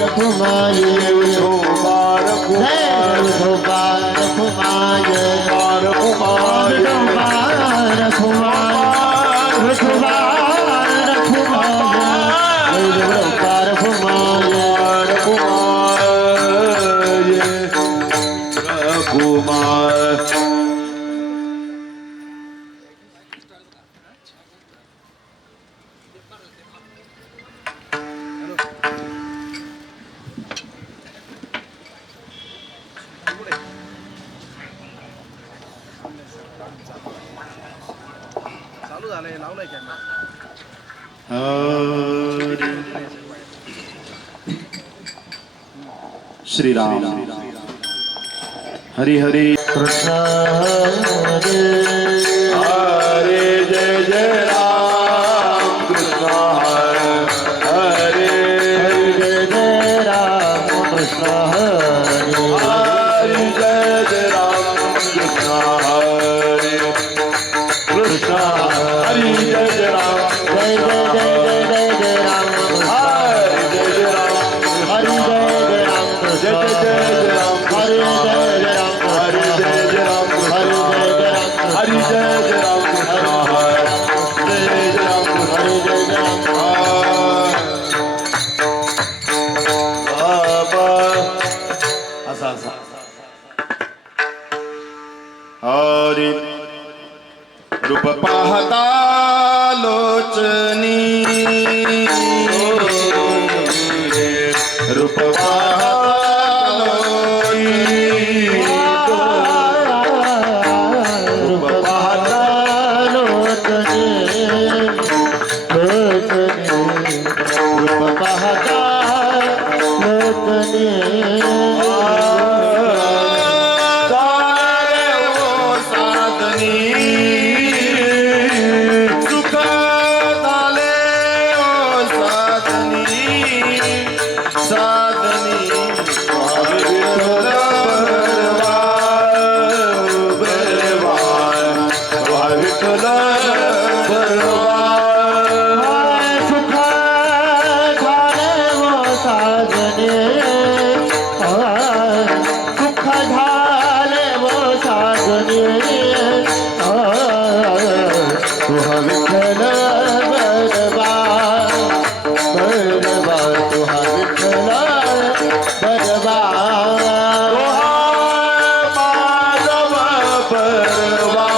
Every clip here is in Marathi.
रखुमाई विठोबा रखुमाई रखुमाई विठोबा रखुमाई चालू झालंय लावलंय कॅमेरा श्रीराम हरी हरी कृष्ण हरे हरे जय जय राम कृष्ण हरे हरे जय जय राम कृष्ण हरे हरे जय जय राम कृष्ण हरे कृष्ण हरि जय जय राम जय जय जय जय जय जय राम हरे जय जय राम हरि जय जय राम जय जय जय राम हरि जय जय राम हरे जय जय राम हरि जय जय राम हरि जय जय राम कृष्ण हरे जय जय राम हरि जय जय राम बाबा असा असा हरी रूप पाहता लोचनी रूप पाहता लोचनी रूप पाहता लोचने रूप पाहता लोचने सुख झाले ओ साधनी साधनी विठ्ठल सुख झाले वो साजने सुख झाले वो साजने तुहा विठ्ठल बरबा तुहा विठ्ठल बरबा माधव परवा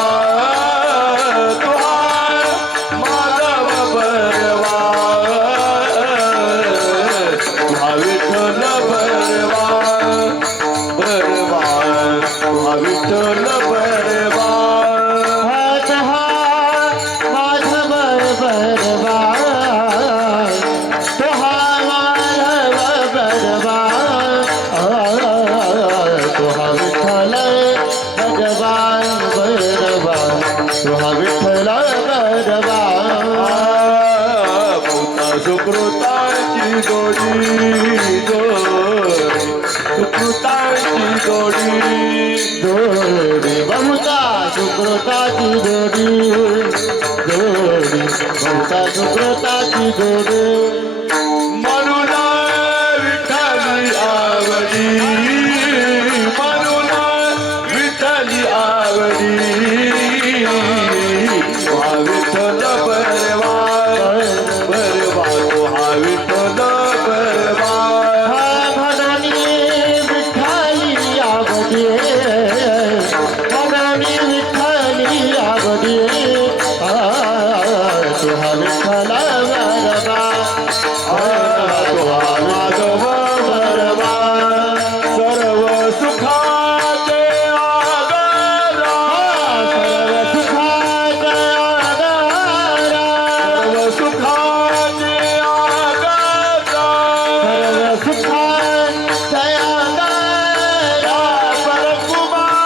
माधव परवा विठ्ठल परवा परवा विठ्ठल परवा माधव बरबा तुहा माधव बरबा तुहा विठ्ठल भगवान बरबा तुहा विठ्ठल बरबा भूता सुकृताची जोडी सुकृताची जोडी जोडी बहुता सुकृताची जोडी जोडी बहुता सुकृताची जोडी म्हणून विठ्ठली आवडी म्हणून विठ्ठली आवडी हा विठ्ठल परवा परवा तो हा विठ्ठल परवा भवानी विठ्ठली आवडी भवानी विठ्ठली आवडी तुहा विठ्ठल बरबा तुहा माधव बरबा सर्व सुखाचे आगारा सर्व सुखाचा आधारा सर्व सुखाचे आगारा सर्व सुखाचा आधारा परकुमार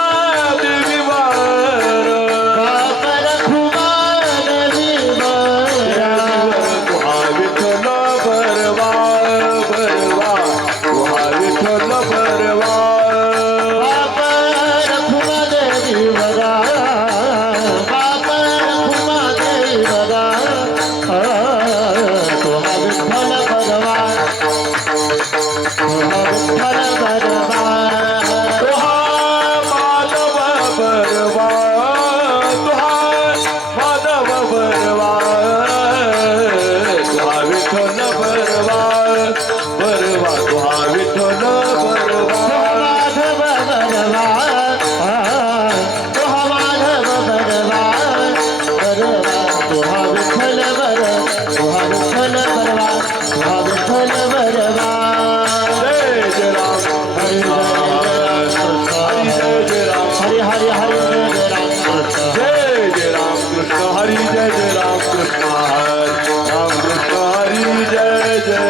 हरी हरी हरी जय राम कृष्ण जय जय राम कृष्ण हरी जय जय राम कृष्ण हरी राम कृष्ण हरी जय जय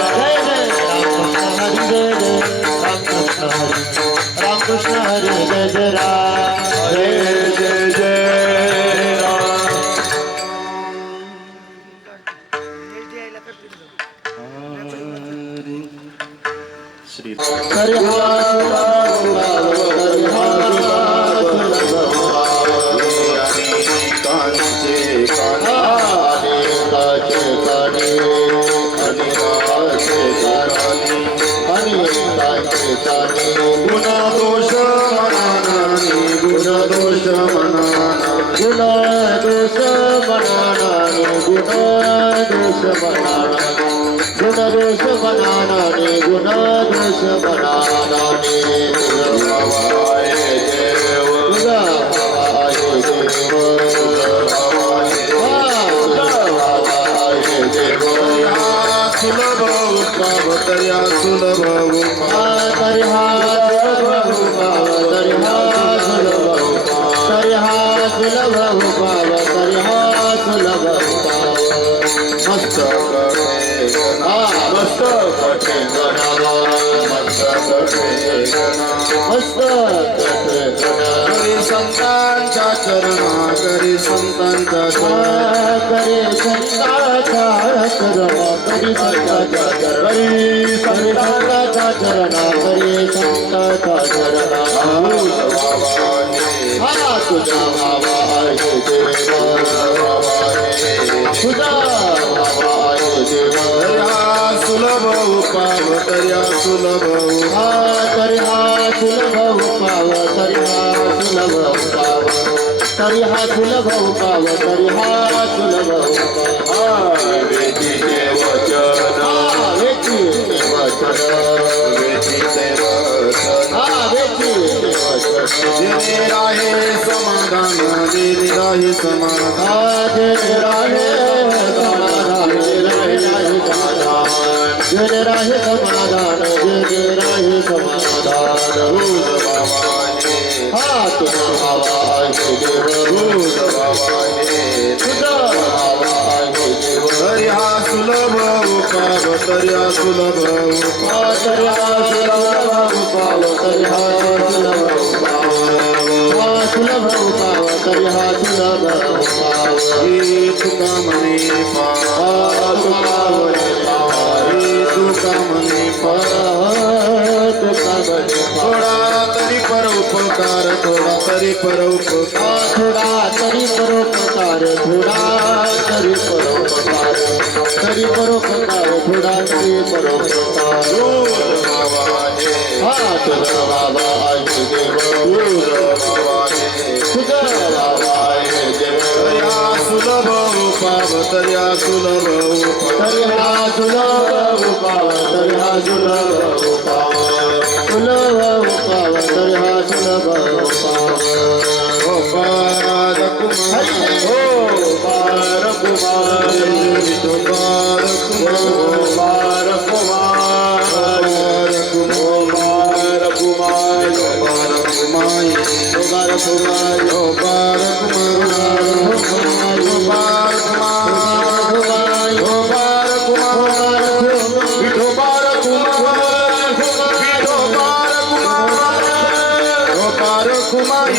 राम जय जय राम कृष्ण हरी जय जय राम कृष्ण हरी जय जय राम जय जय राम श्री हरि गुण दोष मनानी गुण दोष मनानी गुण दोष बनानाने गुण दोष बनानाने गुण दोष बनानाने गुण दोष बनानाने तुझा हवाय देव सुलभ उपावतया सुलभ करी संतांच्या चरणा करी संतांच्या चरणा करे संताचा चरणा करी संताचा चरणा करी संताचा चरणा हा तुझा बाबा आहे देवा तुझा बाबा आहे देवा सुलभ उपावतया सुलभ हा तरी हा सुलभ उपाव तरी हा सुलभ उपाव तरी हा सुलभ उपाव तरी हा सुलभ उपाव वेदीचे वचन हा वेची वचन वेदीचे वचन हा वेची वचन दिने राहे समाधान दिने राहे समाधान हा जे राहे समाधान जे राहे समाधान जे राहे समाधान हा तुझा बाबा आहे देव तुझा बाबा आहे देव तरी हा सुलभ उपाव तरी हा सुलभ उपाव तरी हा सुलभ उपाव तरी हा सुलभ उपाव हा सुलभ उपाव तरी हा सुलभ उपाव ही तुका मनी हा तुका म्हणे ही तुका मनी तुका म्हणे थोडा तरी परोपकार थोडा तरी परोपकार थोडा तरी परोपकार थोडा तरी परोपकार तरी परोपकार थोडा तरी परोपकार हा तुझा बाबा आहे देव तुझा बाबा आहे देव सुलभ उपाव तर्या सुलभ तरी हा सुलभ उपाव तरी हा सुलभ उपाव सुलभ उपाव तरी हा सुलभ उपाव गोपाल कुमार हो बार कुमार गोपाल कुमार बार कुमार कुमार कुमार गोपाल कुमार बार कुमार गोपाल कुमार गोपाल कुमार गोपाल कुमार विठोबार कुमार विठोबार कुमार गोपाल कुमार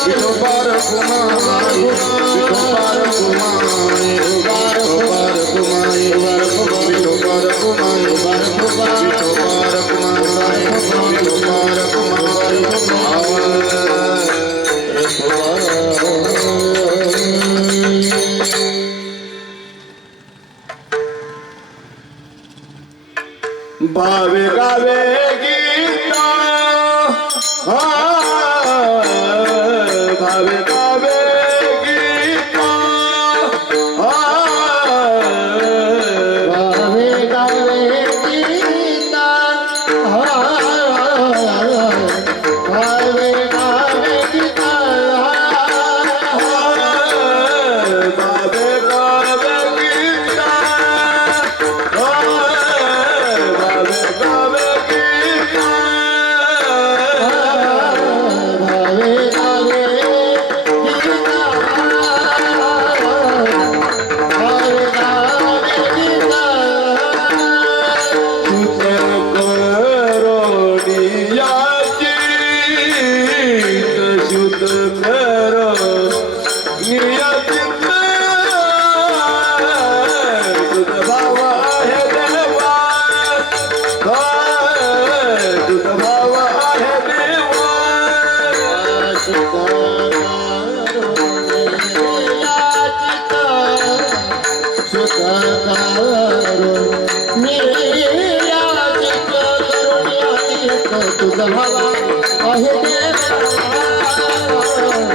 विठोबार कुमार विठोबार कुमार गोपाल कुमार विठोबार कुमार विठोबार कुमार विठोबार भावे गावे गीता भावे गावे गीता गावे गावे गीता गावे गावे गीता भावे गावे गीता भावे गावे गीता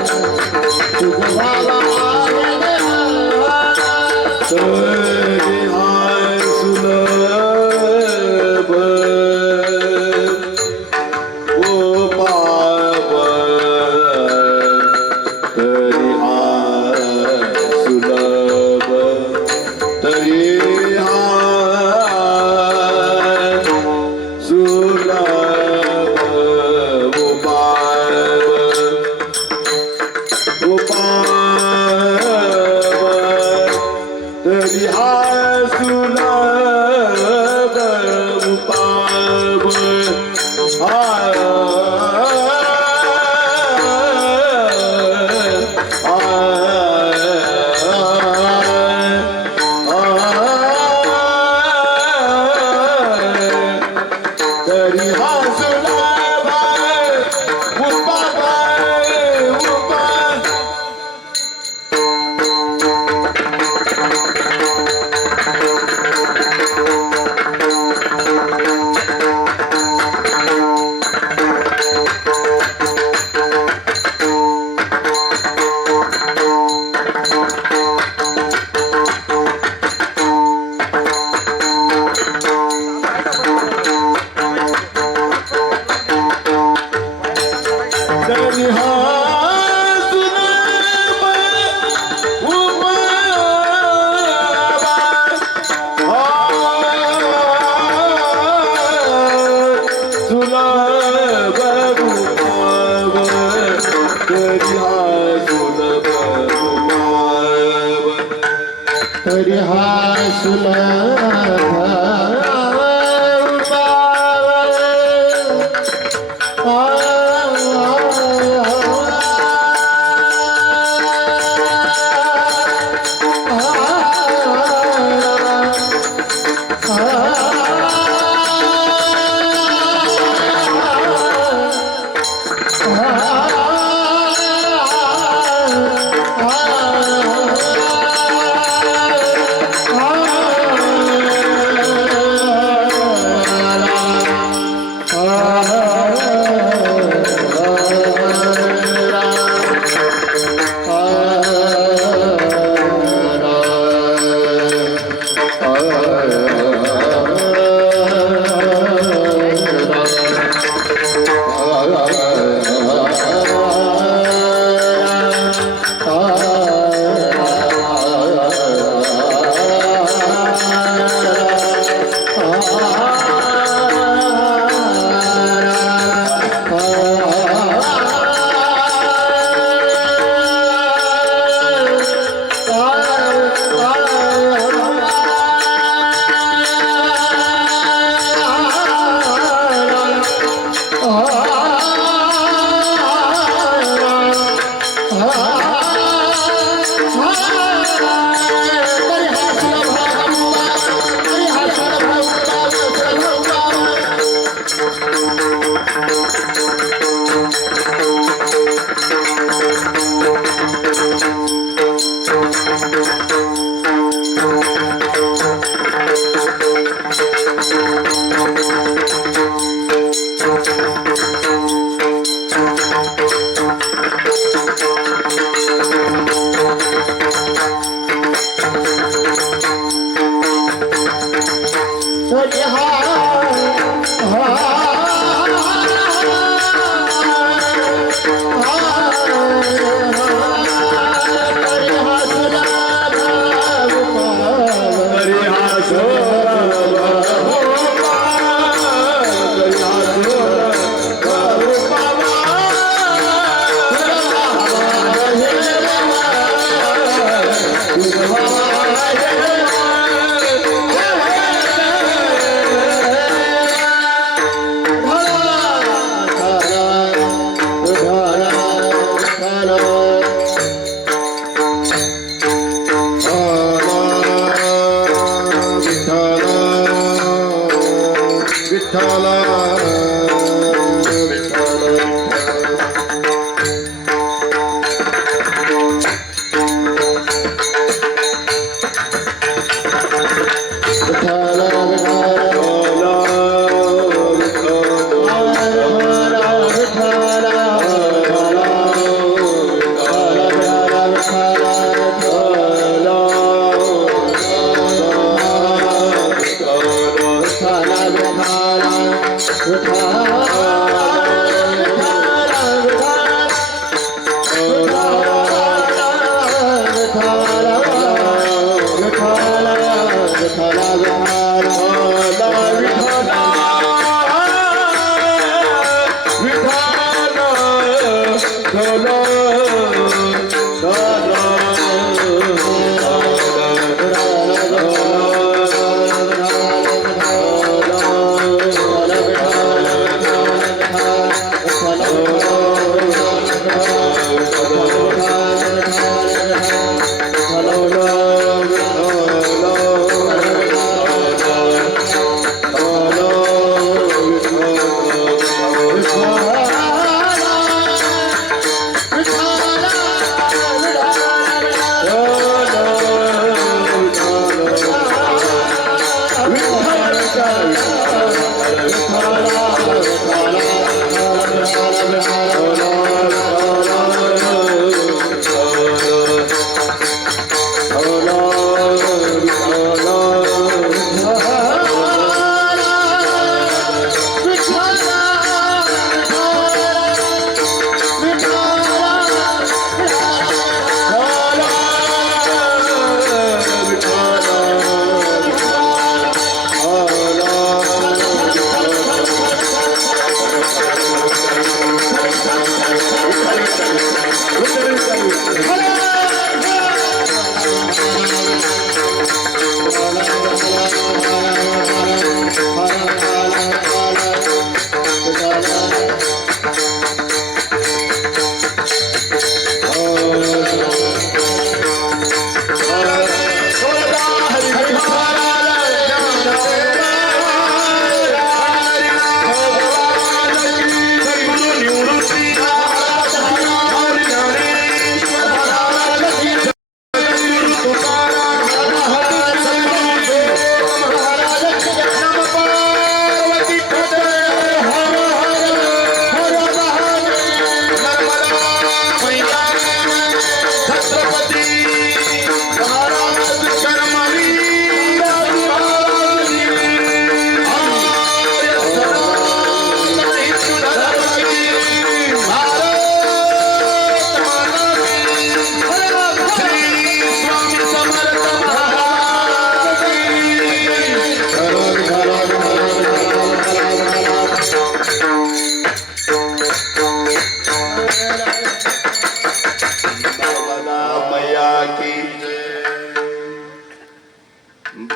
तुझ भाव आहे देवा. तरी हाय सुलभ ओ पावन तरी हाय सुलभ तरी हाय सुलभ ओ पावन तरी हाय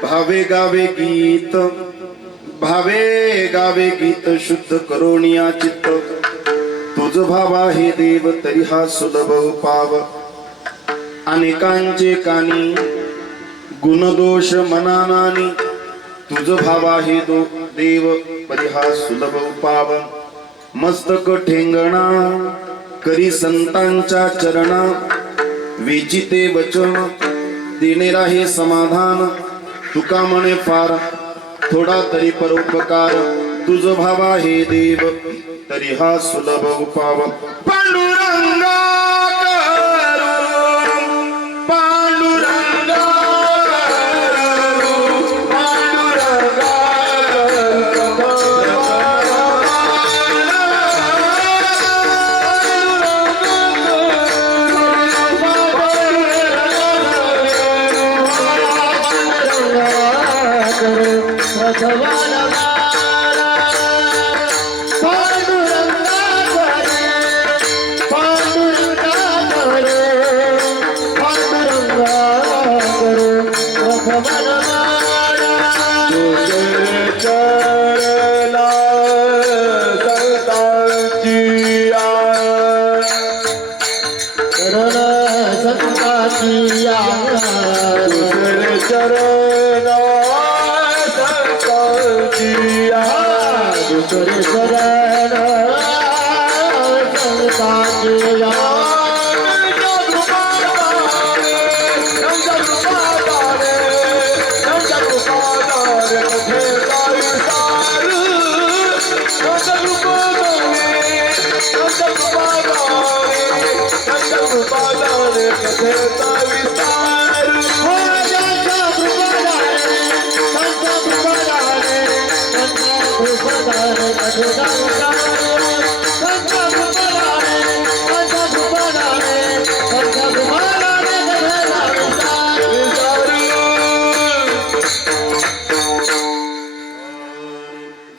भावे गावे गीत भावे गावे गीत शुद्ध करोनिया चित्त तुझ भावा हे देव तरी हा सुलभ पाव अनेकांचे कानी गुणदोष मनानानी तुझ भावा हे देव परी हा सुलभ पाव मस्तक ठेंगणा करी संतांच्या चरणा विजिते वचन देणे राहे समाधान तुका म्हणे फार थोडा तरी परोपकार तुझ भावा हे देव तरी हा सुलभ उपाव पांडुरंगा पांडुरंगा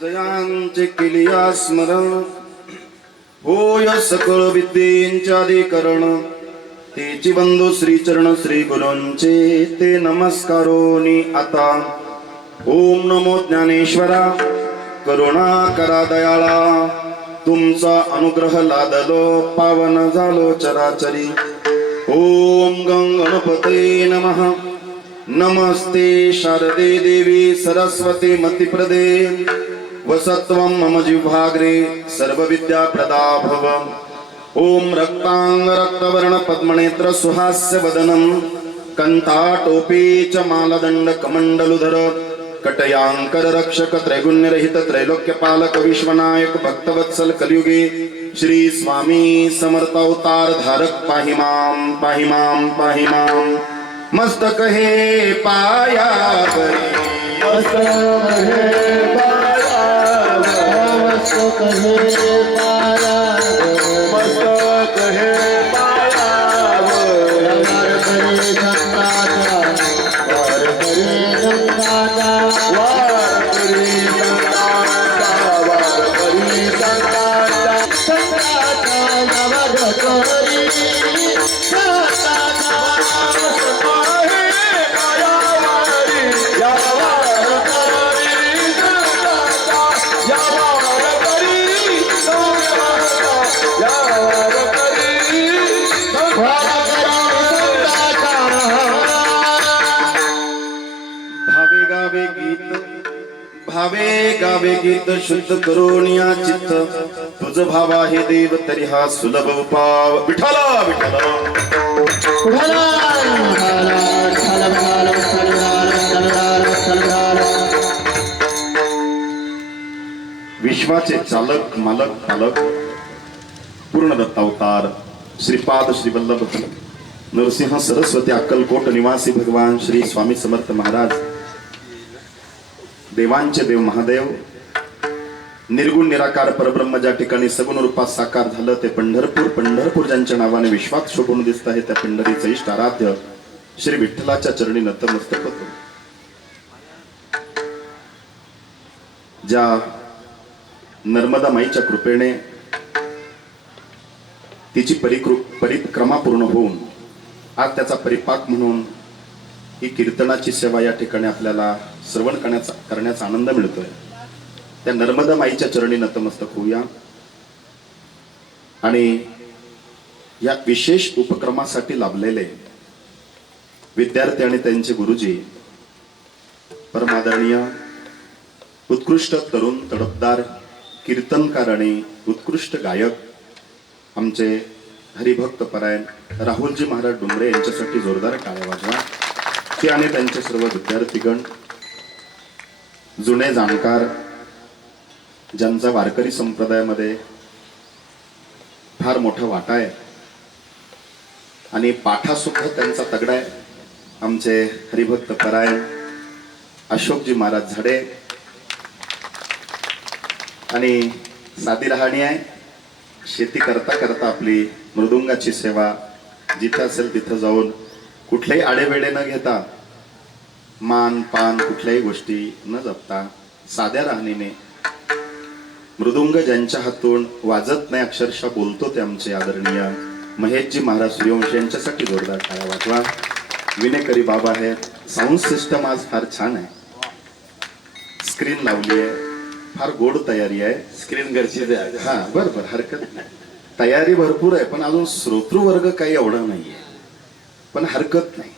जयांचे केलिया स्मरण होय सकळ विद्येंच्याधिकरण तेची बंधू श्रीचरण श्री गुरूंचे ते नमस्कारोनी आता. ओम नमो ज्ञानेश्वरा करुणा करा दयाळा तुमचा अनुग्रह लादलो पावन झालो चराचरी. ओम गणपते नमः. नमस्ते शारदे देवी सरस्वती मतिप्रदे वसत्वं मम जिह्वाग्रे सर्वविद्या प्रदा भव. ओम रक्तांग रक्तवर्ण पद्मनेत्र सुहास्य वदनम कंठाटोपी च मालदंड कमंडलुधर कटयांकर रक्षक त्रैगुण्यरहित त्रैलोक्यपालक विश्वनायक भक्तवत्सल कलियुगे श्री स्वामी समर्थ अवतार धारक पाहिमाम पाहिमाम पाहिमाम. मस्तक हे पाया परी मस्तक हे पाया मस्तक हे पायावर वार करे गंगाचा वार करे गंगाचा वार करी संतांचा वार करी संतांचा गंगाचा नवद करी गंगाचा आहे पायावरी या वार करी संतांचा या वार करी संतांचा या वार करी वार करे गंगाचा. भावे गावे गीत शुद्ध करून या चित्त तुझ भावा हे देव तरी हा सुलभ उपाव. विठाला विठाला उडाला उडाला छलभाला छलभाला छलभाला छलभाला. विश्वाचे चालक मालक पालक पूर्ण दत्तावतार श्रीपाद श्री वल्लभ नरसिंह सरस्वती अक्कलकोट निवासी भगवान श्री स्वामी समर्थ महाराज देवांचे देव महादेव निर्गुण निराकार परब्रह्म ज्या ठिकाणी सगुण रूपात साकार झालं ते पंढरपूर ज्यांच्या नावाने विश्वात शोभून दिसत आहे त्या पंढरीचं इष्ट आराध्य श्री विठ्ठलाच्या चरणी नतमस्तक होतो. ज्या नर्मदा माईच्या कृपेने तिची परिक्रमा पूर्ण होऊन आज त्याचा परिपाक म्हणून ही कीर्तनाची सेवा या ठिकाणी आपल्याला श्रवण करण्याचा आनंद मिळतोय. त्या नर्मदा माईच्या चरणी नतमस्तक होऊया आणि या विशेष उपक्रमासाठी लाभलेले विद्यार्थी आणि त्यांचे गुरुजी परमादरणीय उत्कृष्ट तरुण तडफदार कीर्तनकार आणि उत्कृष्ट गायक आमचे हरिभक्त परायण राहुलजी महाराज डुमरे यांच्यासाठी जोरदार टाळ्या वाजवा. ते आणि त्यांचे सर्व विद्यार्थीगण जुने जाणकार ज्यांचा वारकरी संप्रदायामध्ये फार मोठा वाटा आहे आणि पाठासुद्धा त्यांचा तगडा आहे. आमचे हरिभक्त परायण अशोकजी महाराज झाडे आणि साधी राहणी आहे. शेती करता करता आपली मृदुंगाची सेवा जिथं असेल तिथं जाऊन कुठल्याही आडेवेडे न घेता मान पान कुठल्याही गोष्टी न जपता साध्या राहणीने मृदुंग ज्यांच्या हातून वाजत नाही अक्षरशः बोलतो ते आमचे आदरणीय महेशजी महाराज सूर्यवंशी यांच्यासाठी जोरदार टाळ्या वाजवा. विनेकरी बाबा आहे. साऊंड सिस्टम आज फार छान आहे. स्क्रीन लावली आहे. फार गोड तयारी आहे. स्क्रीन गरजेचं आहे. हा बरोबर हरकत नाही. तयारी भरपूर आहे पण अजून श्रोतृवर्ग काही एवढा नाहीये पण हरकत नाही.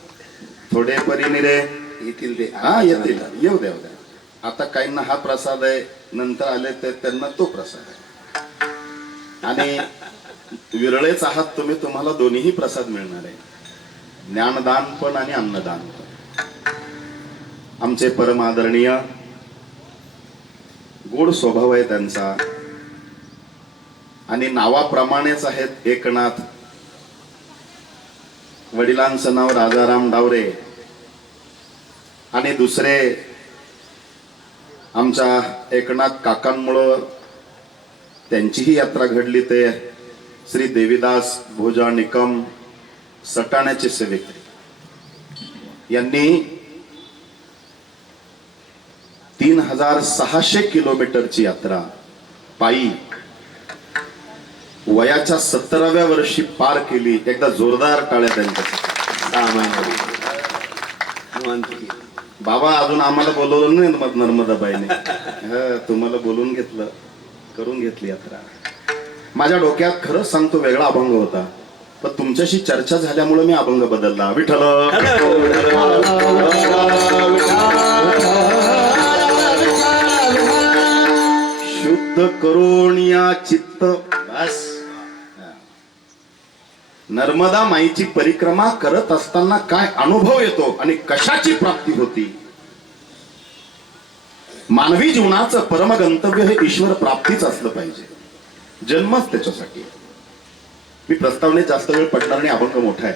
थोडे परिनिरे येतील ते हा येतील येऊ द्या द्या. आता काहींना हा प्रसाद आहे नंतर आले तर त्यांना तो प्रसाद आहे आणि विरळेच आहात तुम्ही तुम्हाला दोन्हीही प्रसाद मिळणार आहे. ज्ञानदान पण आणि अन्नदान पण. आमचे परम आदरणीय गोड स्वभाव आहे त्यांचा आणि नावाप्रमाणेच आहेत एकनाथ. वडिलांचं नाव राजाराम डावरे आणि दुसरे आमच्या एकनाथ काकांमुळं त्यांचीही यात्रा घडली ते श्री देवीदास भोजा निकम सटाण्याचे सेवेकरी यांनी 3600 किलोमीटरची यात्रा पायी वयाच्या 17व्या वर्षी पार केली. एकदा जोरदार टाळ्या त्यांच्यासाठी. बाबा अजून आम्हाला बोलवलं नाही नर्मदाबाईने. तुम्हाला बोलून घेतलं, करून घेतली यात्रा. माझ्या डोक्यात खरंच सांगतो वेगळा अभंग होता, पण तुमच्याशी चर्चा झाल्यामुळे मी अभंग बदलला. विठ्ठल शुद्ध करून या चित्त. बस. नर्मदा माईची परिक्रमा करत असताना काय अनुभव येतो आणि कशाची प्राप्ती होती. मानवी जीवनाचं परमगंतव्य हे ईश्वर प्राप्तीच असलं पाहिजे. जन्मच त्याच्यासाठी. मी प्रस्तावनेत जास्त वेळ पडणार नाही, अभंग मोठा आहे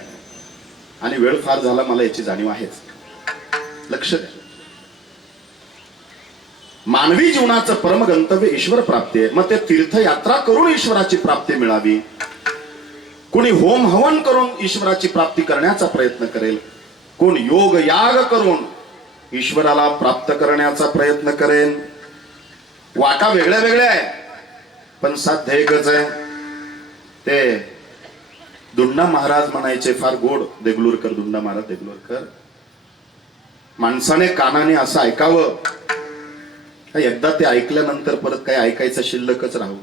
आणि वेळ फार झाला, मला याची जाणीव आहेच. लक्ष द्या. मानवी जीवनाचं परमगंतव्य ईश्वर प्राप्ती आहे. मग ते तीर्थयात्रा करून ईश्वराची प्राप्ती मिळावी. कोणी होम हवन करून ईश्वराची प्राप्ती करण्याचा प्रयत्न करेल, कोण योग याग करून ईश्वराला प्राप्त करण्याचा प्रयत्न करेल. वाटा वेगळ्या वेगळ्या आहे, पण साध्य एकच आहे. ते दुंडा महाराज म्हणायचे, फार गोड, देगलूरकर, दुंडा महाराज देगलूरकर. माणसाने कानाने असं ऐकावं, एकदा ते ऐकल्यानंतर परत काही ऐकायचं शिल्लकच राहू.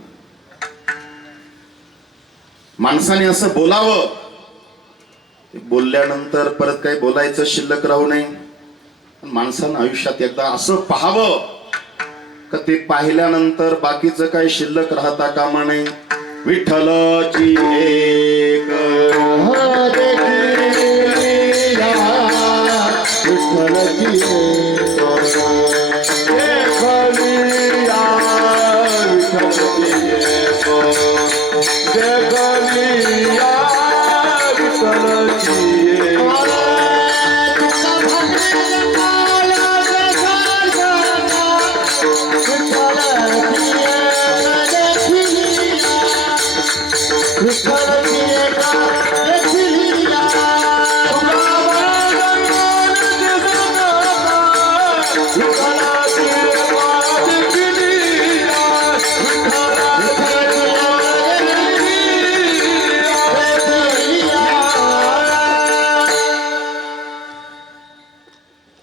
माणसाने असं बोलावं, बोलल्यानंतर परत काही बोलायचं शिल्लक राहू नये. माणसानं आयुष्यात एकदा असं पाहावं का ते पाहिल्यानंतर बाकीचं काही शिल्लक राहता कामा नये. विठ्ठलची एक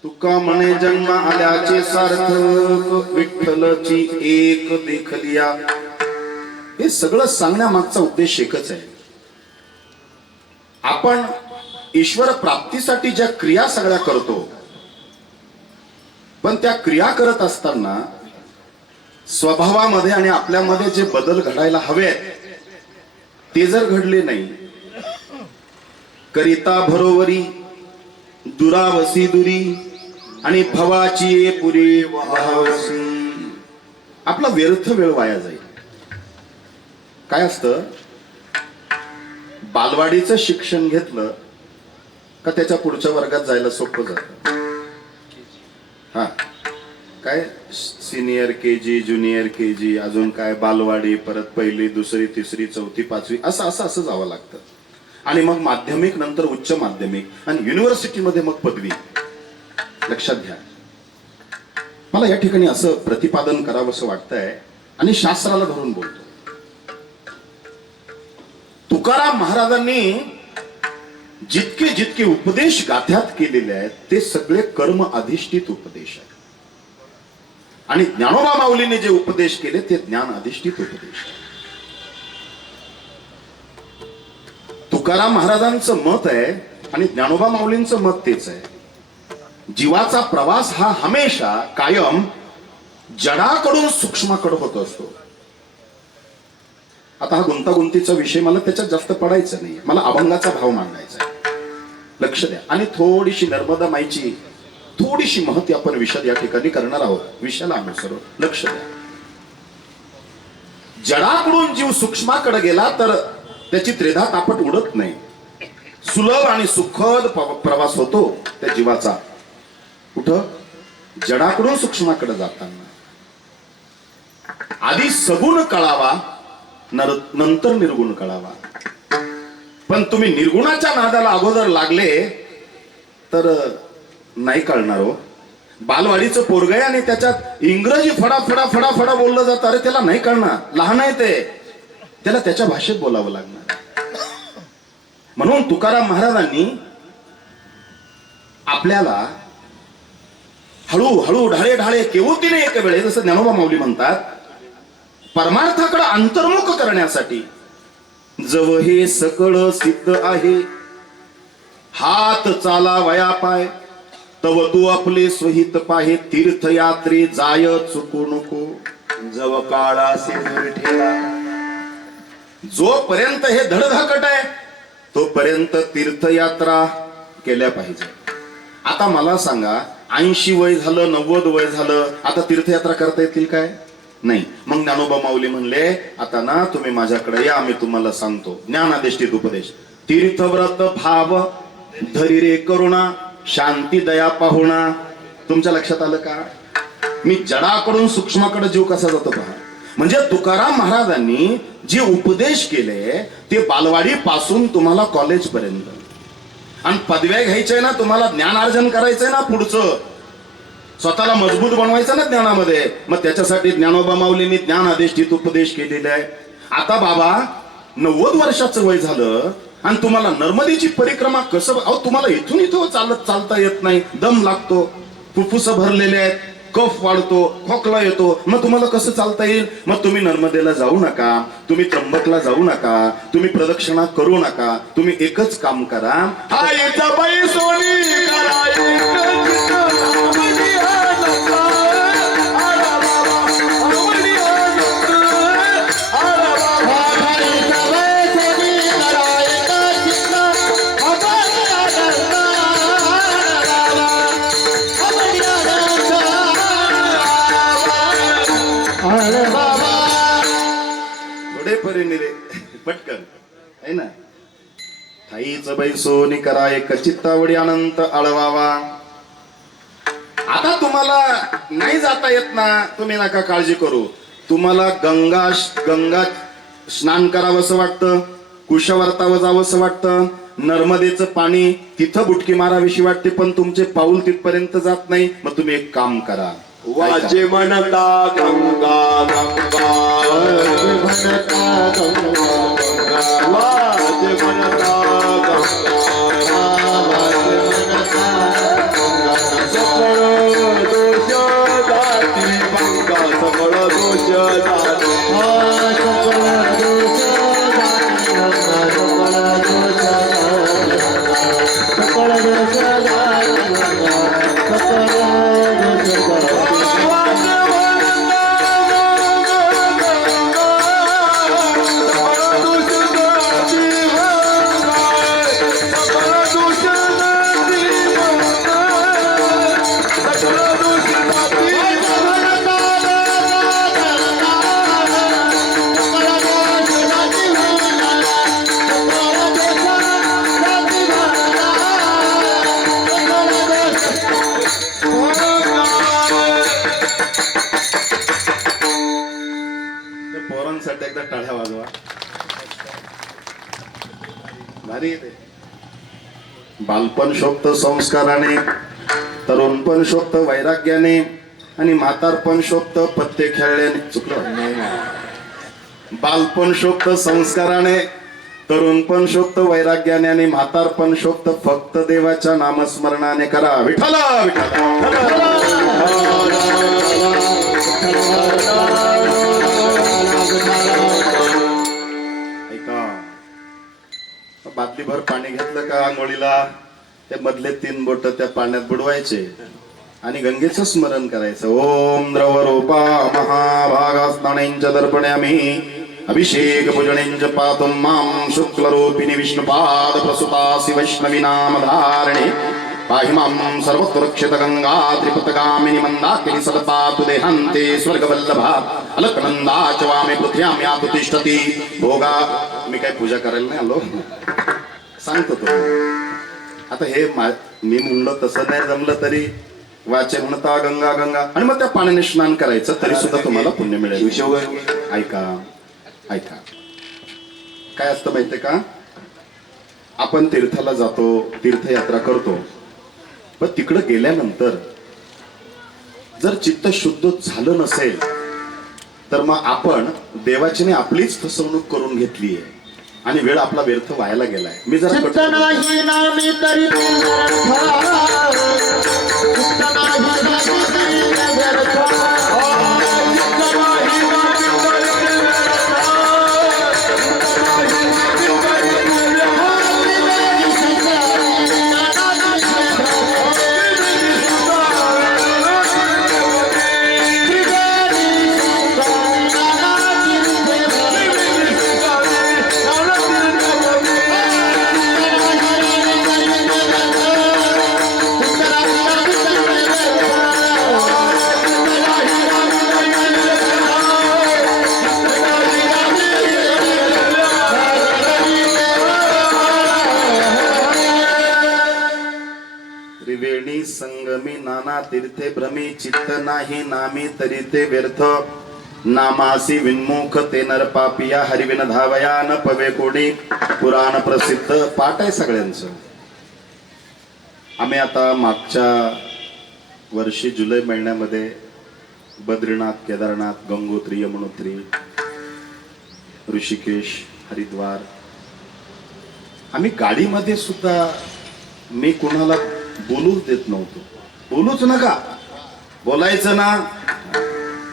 तुका म्हणे जन्म आल्याचे सार्थक, विठ्ठलची एक देखलिया. हे सगळं सांगण्यामागचा उद्देश एकच आहे. आपण ईश्वर प्राप्तीसाठी ज्या क्रिया सगळ्या करतो, पण त्या क्रिया करत असताना स्वभावामध्ये आणि आपल्यामध्ये जे बदल घडायला हवेत ते जर घडले नाही, करिता भरोवरी दुरावसी दुरी आणि भवाची पुरी वाहवसी, आपला व्यर्थ वेळ वाया जाईल. काय असतं, बालवाडीचं शिक्षण घेतलं का त्याच्या पुढच्या वर्गात जायला सोपं जातं. हा काय सिनियर केजी, ज्युनियर केजी, अजून काय बालवाडी, परत पहिली, दुसरी, तिसरी, चौथी, पाचवी, असं असं असं जावं लागतं. आणि मग माध्यमिक, नंतर उच्च माध्यमिक आणि युनिव्हर्सिटीमध्ये मग पदवी. लक्षात घ्या, मला या ठिकाणी असं प्रतिपादन करावं असं वाटतंय आणि शास्त्राला धरून बोलतो. तुकाराम महाराजांनी जितके जितके उपदेश गाथ्यात केलेले आहेत ते सगळे कर्म अधिष्ठित उपदेश आहेत. आणि ज्ञानोबा माऊलीने जे उपदेश केले ते ज्ञान अधिष्ठित उपदेश आहे. तुकाराम महाराजांचं मत आहे आणि ज्ञानोबा माऊलींचं मत तेच आहे. जीवाचा प्रवास हा हमेशा कायम जडाकडून सूक्ष्माकडे होत असतो. आता हा गुंतागुंतीचा विषय, मला त्याच्यात जास्त पडायचं नाही, मला अभंगाचा भाव मांडायचा आहे. लक्ष द्या. आणि थोडीशी नर्मदा माईची थोडीशी महती आपण विषद या ठिकाणी करणार आहोत. विषयाला अनुसरून लक्ष द्या. जडाकडून जीव सूक्ष्माकडे गेला तर त्याची त्रेधा तापट उडत नाही. सुलभ आणि सुखद प्रवास होतो त्या जीवाचा. कुठं? जडाकडून सूक्ष्माकडे जाताना. आधी सगुण कळावा, नंतर निर्गुण कळावा. पण तुम्ही निर्गुणाच्या नादाला अगोदर लागले तर नाही कळणार हो. बालवाडीचं पोरग आहे आणि त्याच्यात इंग्रजी फडा फडा फडा फडा बोललं जातं, अरे त्याला नाही कळणार, लहान आहे ते. त्याला त्याच्या भाषेत बोलावं लागणार. म्हणून तुकाराम महाराजांनी आपल्याला हळूहळू ढाळे ढाळे केवतीने एक वेळे, जसं ज्ञानोबा माऊली म्हणतात, परमार्थाकडे अंतर्मुख करण्यासाठी जव हे सकळ सिद्ध आहे, हात चाला वया पाय, तव तू आपले स्वहित पाहे, तीर्थयात्रे जाय चुकू नको. जव काळासी दूर ठेवा, जोपर्यंत हे धडधाकट आहे तोपर्यंत तीर्थयात्रा केल्या पाहिजे. आता मला सांगा, 80 वय झालं, 90 वय झालं, आता तीर्थयात्रा करता येतील काय? नाही. मग ज्ञानोबा माऊली म्हणले, आता ना तुम्ही माझ्याकडे या, मी तुम्हाला सांगतो ज्ञानाधिष्ठित उपदेश. तीर्थव्रत भाव धरी रे करुणा, शांती दया पाहुणा. तुमच्या लक्षात आलं का? मी जडाकडून सूक्ष्माकडे जीव कसा जातो पहा. म्हणजे तुकाराम महाराजांनी जे उपदेश केले ते बालवाडी पासून तुम्हाला कॉलेज पर्यंत, आणि पदव्या घ्यायच्या ना तुम्हाला, ज्ञानार्जन करायचंय ना, पुढचं स्वतःला मजबूत बनवायचं ना ज्ञानामध्ये, मग त्याच्यासाठी ज्ञानोबा माऊलींनी ज्ञान अधिष्ठित उपदेश केलेले आहे. आता बाबा 90 वर्षाचं वय झालं आणि तुम्हाला नर्मदेची परिक्रमा कसं, अहो तुम्हाला इथून इथं चालता येत नाही, दम लागतो, फुफ्फुस भरलेले आहेत, कफ वाढतो, खोकला येतो, मग तुम्हाला कसं चालता येईल? मग तुम्ही नर्मदेला जाऊ नका, तुम्ही त्र्यंबकला जाऊ नका, तुम्ही प्रदक्षिणा करू नका, तुम्ही एकच काम करा. आईचा बाई सोनी थोडे परीने रे पटकन आहे ना. थाईच बैसोनी करा एक चित्तावडी अनंत आळवावा. आता तुम्हाला नाही जाता येत ना, तुम्ही नका काळजी करू. तुम्हाला गंगा स्नान करावंसं वाटतं, कुशवर्तावं जावंसं वाटतं, नर्मदेचं पाणी तिथं बुटकी मारावीशी वाटते, पण तुमचे पाऊल तिथपर्यंत जात नाही. मग तुम्ही एक काम करा, वाचे म्हणता गंगा गंगा, वाचे म्हणता सकळ दोष जाती गंगा, सकळ दोष जाती, पोरांसाठी एकदा टाळ्या वाजवा. भारी आहे ते. बालपण शोभत संस्काराने, तरुणपण शोभत वैराग्याने, आणि म्हातारपण शोभत पत्ते खेळल्याने. चुकलं. बालपण शोभत संस्काराने, तरुणपण शोभत वैराग्याने, आणि म्हातारपण शोभत फक्त देवाच्या नामस्मरणाने. करा विठ्ठल विठ्ठल. बादलीभर पाणी घेतलं का आंघोळीला, ते मधले 3 बोट त्या पाण्यात बुडवायचे आणि गंगेचं स्मरण करायचं. ओम द्रव रूपा महाभागास्नानेंच दर्पण्यामी अभिषेक पूजनेंच पातुं मां शुक्लरूपिणी विष्णुपाद प्रसुतासि वैष्णवी नामधारिणे पाहि मां सर्वसुरक्षित गंगा त्रिपथगामिनी मंदाकिनी सदपातु देहान्ते स्वर्गवल्लभा अलकनंदा च वामे पृथ्व्यां यातु तिष्ठति भोगा. मी काय पूजा करायला नाही आलो, सांगतो तो. आता हे मी म्हणलं तसं नाही जमलं तरी वाचे म्हणता गंगा गंगा, आणि मग त्या पाण्याने स्नान करायचं, तरी सुद्धा तुम्हाला पुण्य मिळेल. ऐका ऐका, काय असतं माहितीये का, आपण तीर्थाला जातो, तीर्थयात्रा करतो, पण तिकडं गेल्यानंतर जर चित्त शुद्ध झालं नसेल तर मग आपण देवाचीने आपलीच फसवणूक करून घेतली आहे आणि वेळ आपला व्यर्थ व्हायला गेलाय. मी जरा चित्त नाही नामी तरी ते व्यर्थ. चित्त नाही नामी तरी ते व्यर्थ. त्रिवेणी संगमी नाना तीर्थे भ्रमी चित्त नाही नामी तरी ते व्यर्थ. नामासी विन्मुख ते नर पापिया हरिविन धावया न पवे कोणी. पुराण प्रसिद्ध पाठ आहे सगळ्यांचं. आम्ही आता मागच्या वर्षी जुलै महिन्यामध्ये बद्रीनाथ, केदारनाथ, गंगोत्री, यमुनोत्री, ऋषिकेश, हरिद्वार, आम्ही गाडीमध्ये सुद्धा मी कुणाला बोलूच देत नव्हतो. बोलूच नका, बोलायचं ना,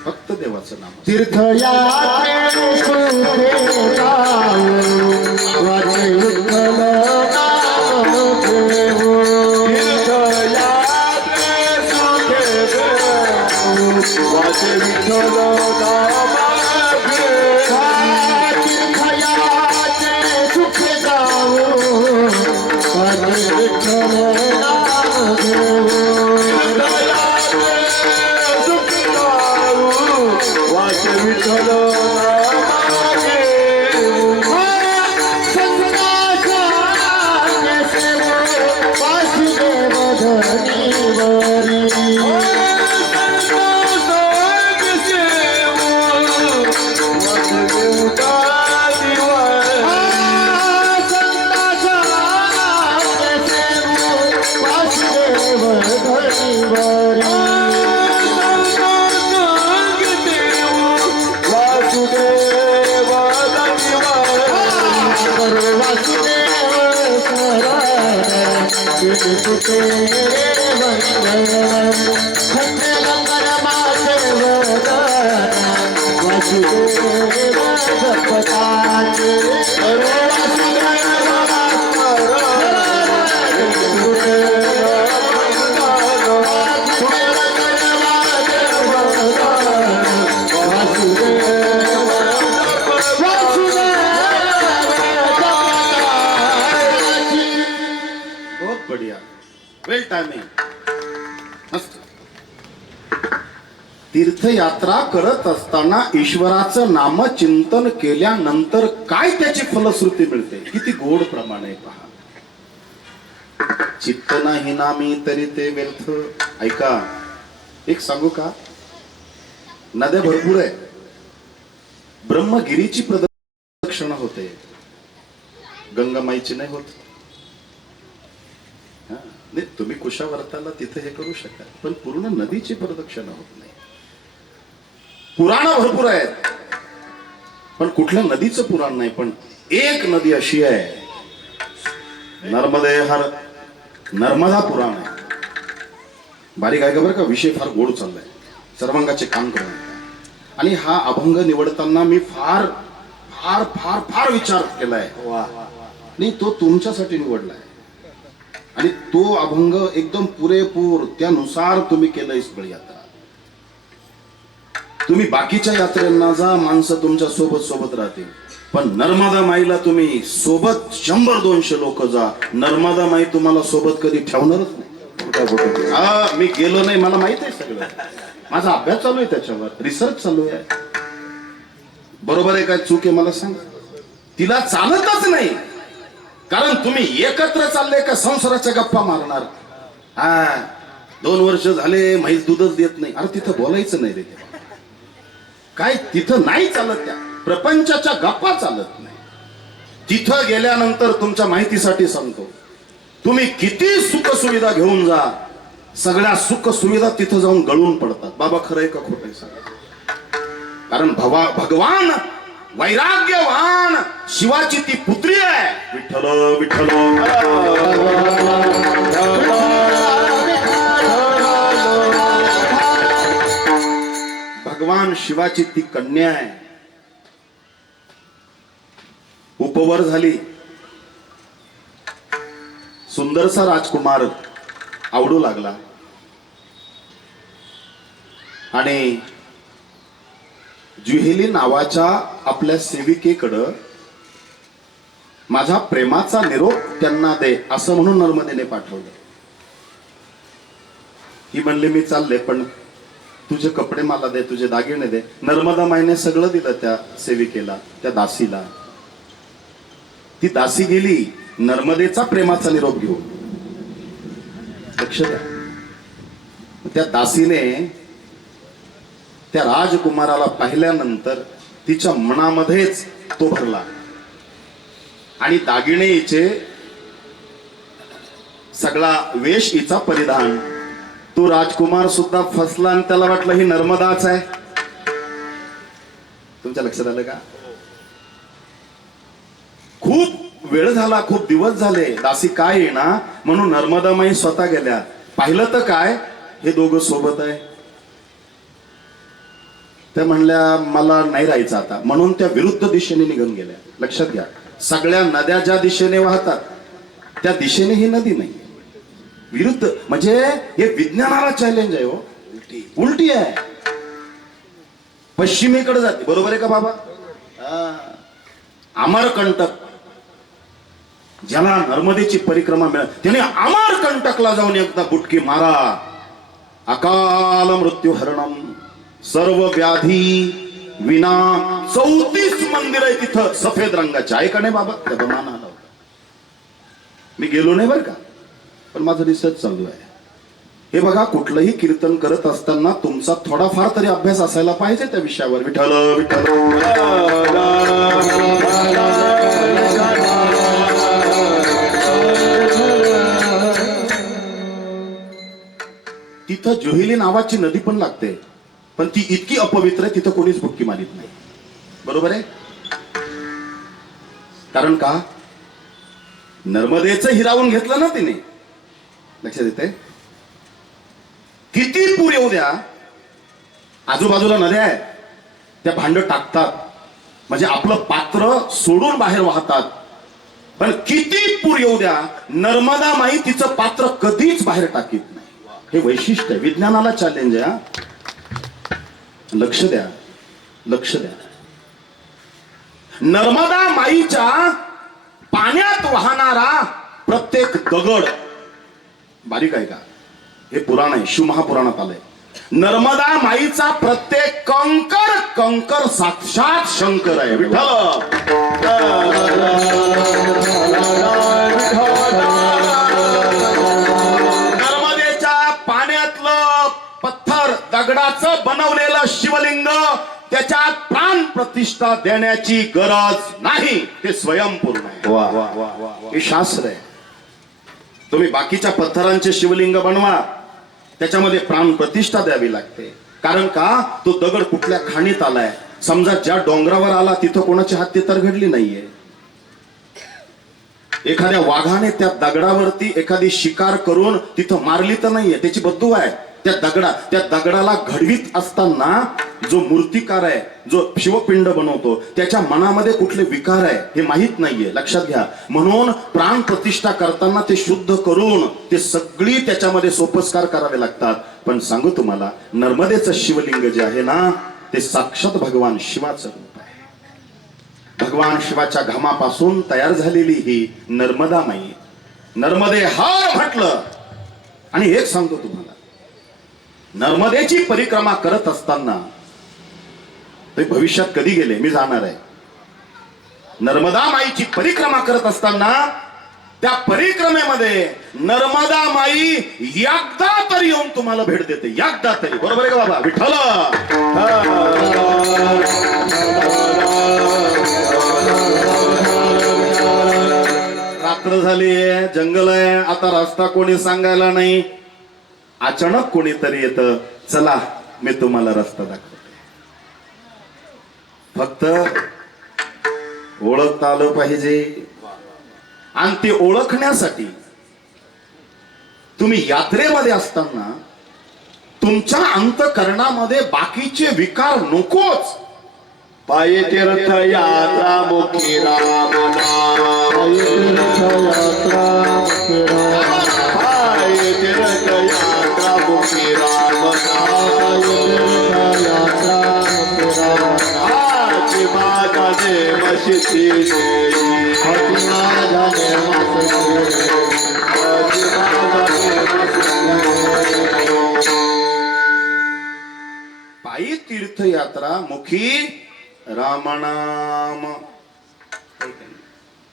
फक्त देवाचं नाम. तीर्थयात्रे सुखे जाऊ, वाचे विठ्ठल नाम घेऊ. तीर्थयात्रे सुखे जाऊ, वाचे विठ्ठल नाम घेऊ. तीर्थयात्रे सुखे जाऊ, वाचे विठ्ठल नाम घेऊ. वाचे विठ्ठल नाम घेऊ. बहुत बढ़िया, वेल टायमिंग, मस्त. तीर्थयात्रा करत असताना ईश्वराचं नामचिंतन केल्यानंतर काय त्याची फलश्रुती मिळते, किती गोड प्रमाण आहे पहा. चित्त नाही नामी तरी ते व्यर्थ. ऐका, एक सांगू का, नद्या भरपूर आहे. ब्रह्मगिरीची प्रदक्षिणा होते, गंगामाईची नाही होत. नाही, तुम्ही कुशावर्ताला तिथे हे करू शकाल, पण पूर्ण नदीची प्रदक्षिणा होत नाही. पुराण भरपूर आहेत, पण कुठल्या नदीचं पुराण नाही. पण एक नदी अशी आहे, नर्मदा पुराण आहे. बारीक आहे का बरं का, विषय फार गोड चाललाय, सर्वांगाचे काम करून. आणि हा अभंग निवडताना मी फार फार फार फार विचार केलाय. नाही, तो तुमच्यासाठी निवडलाय आणि तो अभंग एकदम पुरेपूर त्यानुसार तुम्ही केलंय. यात्रा तुम्ही बाकीच्या यात्रेंना जा, माणसं तुमच्या सोबत सोबत राहतील, पण नर्मदा माईला तुम्ही सोबत 100-200 लोक जा, नर्मदा माई तुम्हाला सोबत कधी ठेवणारच नाही. हा, मी गेलो नाही, मला माहित आहे सगळं, माझा अभ्यास चालू आहे, त्याच्यावर रिसर्च चालू आहे. बरोबर आहे काय चूक आहे मला सांग. तिला चालतच नाही, कारण तुम्ही एकत्र चालले का संसाराच्या गप्पा मारणार. हा, 2 वर्ष झाले म्हैस दूधच देत नाही. अरे तिथं बोलायचं नाही रे, काय तिथं नाही चालत, त्या प्रपंचाच्या गप्पा चालत नाही. तिथं गेल्यानंतर तुमच्या माहितीसाठी सांगतो, तुम्ही किती सुख सुविधा घेऊन जा, सगळ्या सुख सुविधा तिथं जाऊन गळून पडतात. बाबा खरंय का खोटंय सांगा. कारण भगवान वैराग्यवान शिवाची ती पुत्री आहे. विठ्ठल विठ्ठल भगवान शिवाची ती कन्या आहे. उपवर झाली, सुंदरसा राजकुमार आवडू लागला आणि जुहेली नावाच्या आपल्या सेविकेकडं माझा प्रेमाचा निरोप त्यांना दे असं म्हणून नर्मदेने पाठवलं. ही म्हणली मी चालले, पण तुझे कपडे मला दे, तुझे दागिने दे. नर्मदा माईने सगळं दिलं त्या सेविकेला, त्या दासीला. ती दासी गेली नर्मदेचा प्रेमाचा निरोप घेऊन. लक्ष द्या, त्या दासीने त्या राजकुमाराला पाहिल्यानंतर तिच्या मनामध्येच तो भरला आणि दागिने हिचे, सगळा वेश हिचा परिधान. तो राजकुमार सुद्धा फसला आणि त्याला वाटलं ही नर्मदाच आहे. तुमच्या लक्षात आलं का? खूप वेळ झाला, खूप दिवस झाले, दासी काय येईना म्हणून नर्मदामाई स्वतः गेल्या. पाहिलं तर काय, हे दोघं सोबत आहे. त्या म्हणल्या मला नाही राहायचं आता, म्हणून त्या विरुद्ध दिशेने निघून गेल्या. लक्षात घ्या, सगळ्या नद्या ज्या दिशेने वाहतात त्या दिशेने ही नदी नाही. विरुद्ध म्हणजे हे विज्ञानाला चॅलेंज आहे. हो, उलटी आहे, पश्चिमेकडे जाते. बरोबर आहे का बाबा? अमरकंटक, ज्याला नर्मदेची परिक्रमा मिळाली त्याने अमरकंटकला जाऊन एकदा बुटकी मारा. अकाल मृत्यू हरणम सर्व व्याधी विना 34 मंदिर आहे तिथं सफेद रंगाचे. आहे का नाही बाबा? त्या मान आला होता. मी गेलो नाही बरं का, पण माझं रिसर्च चालू आहे. हे बघा, कुठलंही कीर्तन करत असताना तुमचा थोडाफार तरी अभ्यास असायला पाहिजे त्या विषयावर. विठ्ठल विठ्ठल तिथं जुहेली नावाची नदी पण लागते, पण ती इतकी अपवित्र आहे तिथं कोणीच बुक्की मारित नाही. बरोबर आहे? कारण का? नर्मदेचं हिरावून घेतलं ना तिने. लक्षात येते? किती पूर येऊ द्या, आजूबाजूला नद्या आहेत, त्या भांड टाकतात म्हणजे आपलं पात्र सोडून बाहेर वाहतात. पण किती पूर येऊ द्या, नर्मदा माई तिचं पात्र कधीच बाहेर टाकीत नाही. हे वैशिष्ट्य आहे. विज्ञानाला चॅलेंज आहे. लक्ष द्या, लक्ष द्या. नर्मदा माईच्या पाण्यात वाहणारा प्रत्येक दगड बारीक आहे का? हे पुराण आहे, शिवमहापुराणात आलंय. नर्मदा माईचा प्रत्येक कंकर कंकर साक्षात शंकर आहे. विठ्ठल नर्मदेच्या पाण्यातलं पत्थर दगडाचं बनवलेलं शिवलिंग, त्याच्यात प्राण प्रतिष्ठा देण्याची गरज नाही. ते स्वयंपूर्ण आहे. हे शास्त्र आहे. तुम्ही बाकीच्या पत्थरांचे शिवलिंग बनवा, त्याच्यामध्ये प्राण प्रतिष्ठा द्यावी लागते. कारण का? तो दगड कुठल्या खाणीत आलाय. समजा ज्या डोंगरावर आला तिथं कोणाची हत्या तर घडली नाहीये. एखाद्या वाघाने त्या दगडावरती एखादी शिकार करून तिथं मारली तर नाहीये, त्याची बद्दू आहे. त्या दगडाला घडवीत असताना जो मूर्तिकार आहे, जो शिवपिंड बनवतो, त्याच्या मनामध्ये कुठले विकार आहे हे माहित नाहीये. लक्षात घ्या. म्हणून प्राण प्रतिष्ठा करताना ते शुद्ध करून ते सगळी त्याच्यामध्ये सोपस्कार करावे लागतात. पण सांगू तुम्हाला, नर्मदेचं शिवलिंग जे आहे ना, ते साक्षात भगवान शिवाचं रूप आहे. भगवान शिवाच्या घामापासून तयार झालेली ही नर्मदा माई. नर्मदे हर म्हटलं. आणि एक सांगतो तुम्हाला, नर्मदेची परिक्रमा करत असताना, ते भविष्यात कधी गेले मी जाणार आहे, नर्मदा माईची परिक्रमा करत असताना त्या परिक्रमेमध्ये नर्मदा माई एकदा तरी येऊन तुम्हाला भेट देते. एकदा तरी. बरोबर आहे का बाबा? विठ्ठल रात्र झाली आहे, जंगल आहे, आता रस्ता कोणी सांगायला नाही. अचानक कोणीतरी येतं, चला मी तुम्हाला रस्ता दाखवते. फक्त ओळखता आलं पाहिजे. आणि ते ओळखण्यासाठी तुम्ही यात्रेमध्ये असताना तुमच्या अंतःकरणामध्ये बाकीचे विकार नकोच. पायी तीर्थ यात्रा मुखी राम नाम. पायी तीर्थ यात्रा मुखी राम नाम. आजी माता देव सिद्धी देई. आजी माता देव पायी तीर्थयात्रा मुखी रामनाम.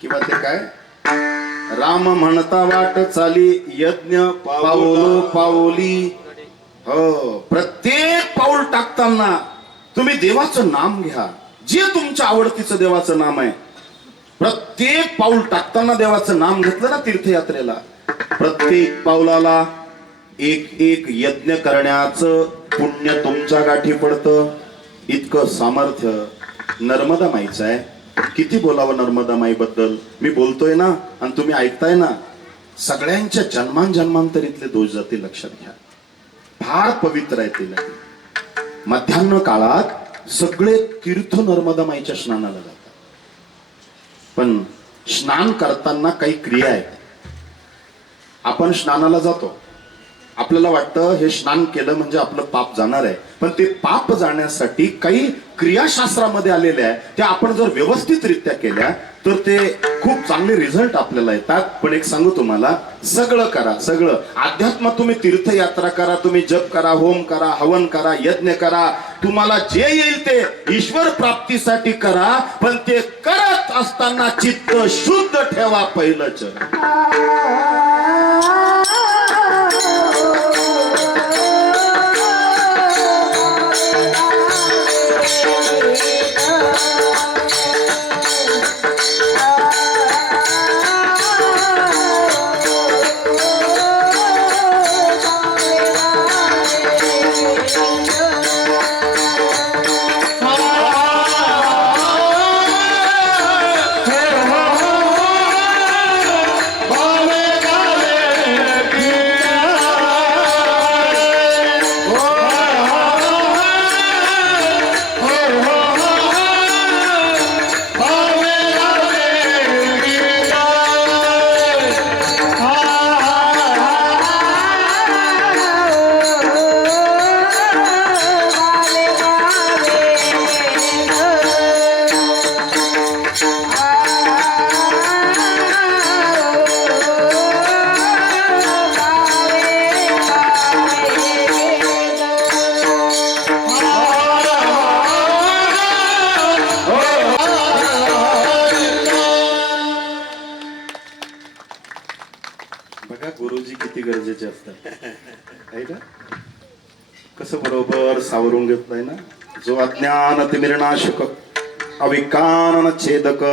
किंवा ते काय, राम म्हणता वाट चाली यज्ञ पाऊल पाऊली. हो, प्रत्येक पाऊल टाकताना तुम्ही देवाचं नाम घ्या, जे तुमच्या आवडतीचं देवाचं नाम आहे. प्रत्येक पाऊल टाकताना देवाचं नाम घेतलं ना तीर्थयात्रेला, प्रत्येक पाऊलाला एक एक यज्ञ करण्याचं पुण्य तुमच्या गाठी पडतं. इतकं सामर्थ्य नर्मदा माईचं आहे. किती बोलावं नर्मदा माई बद्दल. मी बोलतोय ना आणि तुम्ही ऐकताय ना, सगळ्यांच्या जन्मांतरीतले दोष जातील, लक्षात घ्या. फार पवित्र आहे ते नदी. मध्यान्ह काळात सगळे तीर्थ नर्मदा माईच्या स्नानाला जातात. पण स्नान करताना काही क्रिया आहेत. आपण स्नानाला जातो, आपल्याला वाटतं हे स्नान केलं म्हणजे आपलं पाप जाणार आहे. पण ते पाप जाण्यासाठी काही क्रियाशास्त्रामध्ये आलेल्या आहे, त्या आपण जर व्यवस्थितरित्या केल्या तर ते खूप चांगले रिझल्ट आपल्याला येतात. पण एक सांगू तुम्हाला, सगळं करा, सगळं अध्यात्म. तुम्ही तीर्थयात्रा करा, तुम्ही जप करा, होम करा, हवन करा, यज्ञ करा, तुम्हाला जे येईल ते ईश्वर प्राप्तीसाठी करा. पण ते करत असताना चित्त शुद्ध ठेवा पहिलंच. बघा गुरुजी किती गरजेचे असतात, आहे का? कसं बरोबर सावरून घेतलंय ना. जो अज्ञान तिमिरनाशक अविकानन छेदक,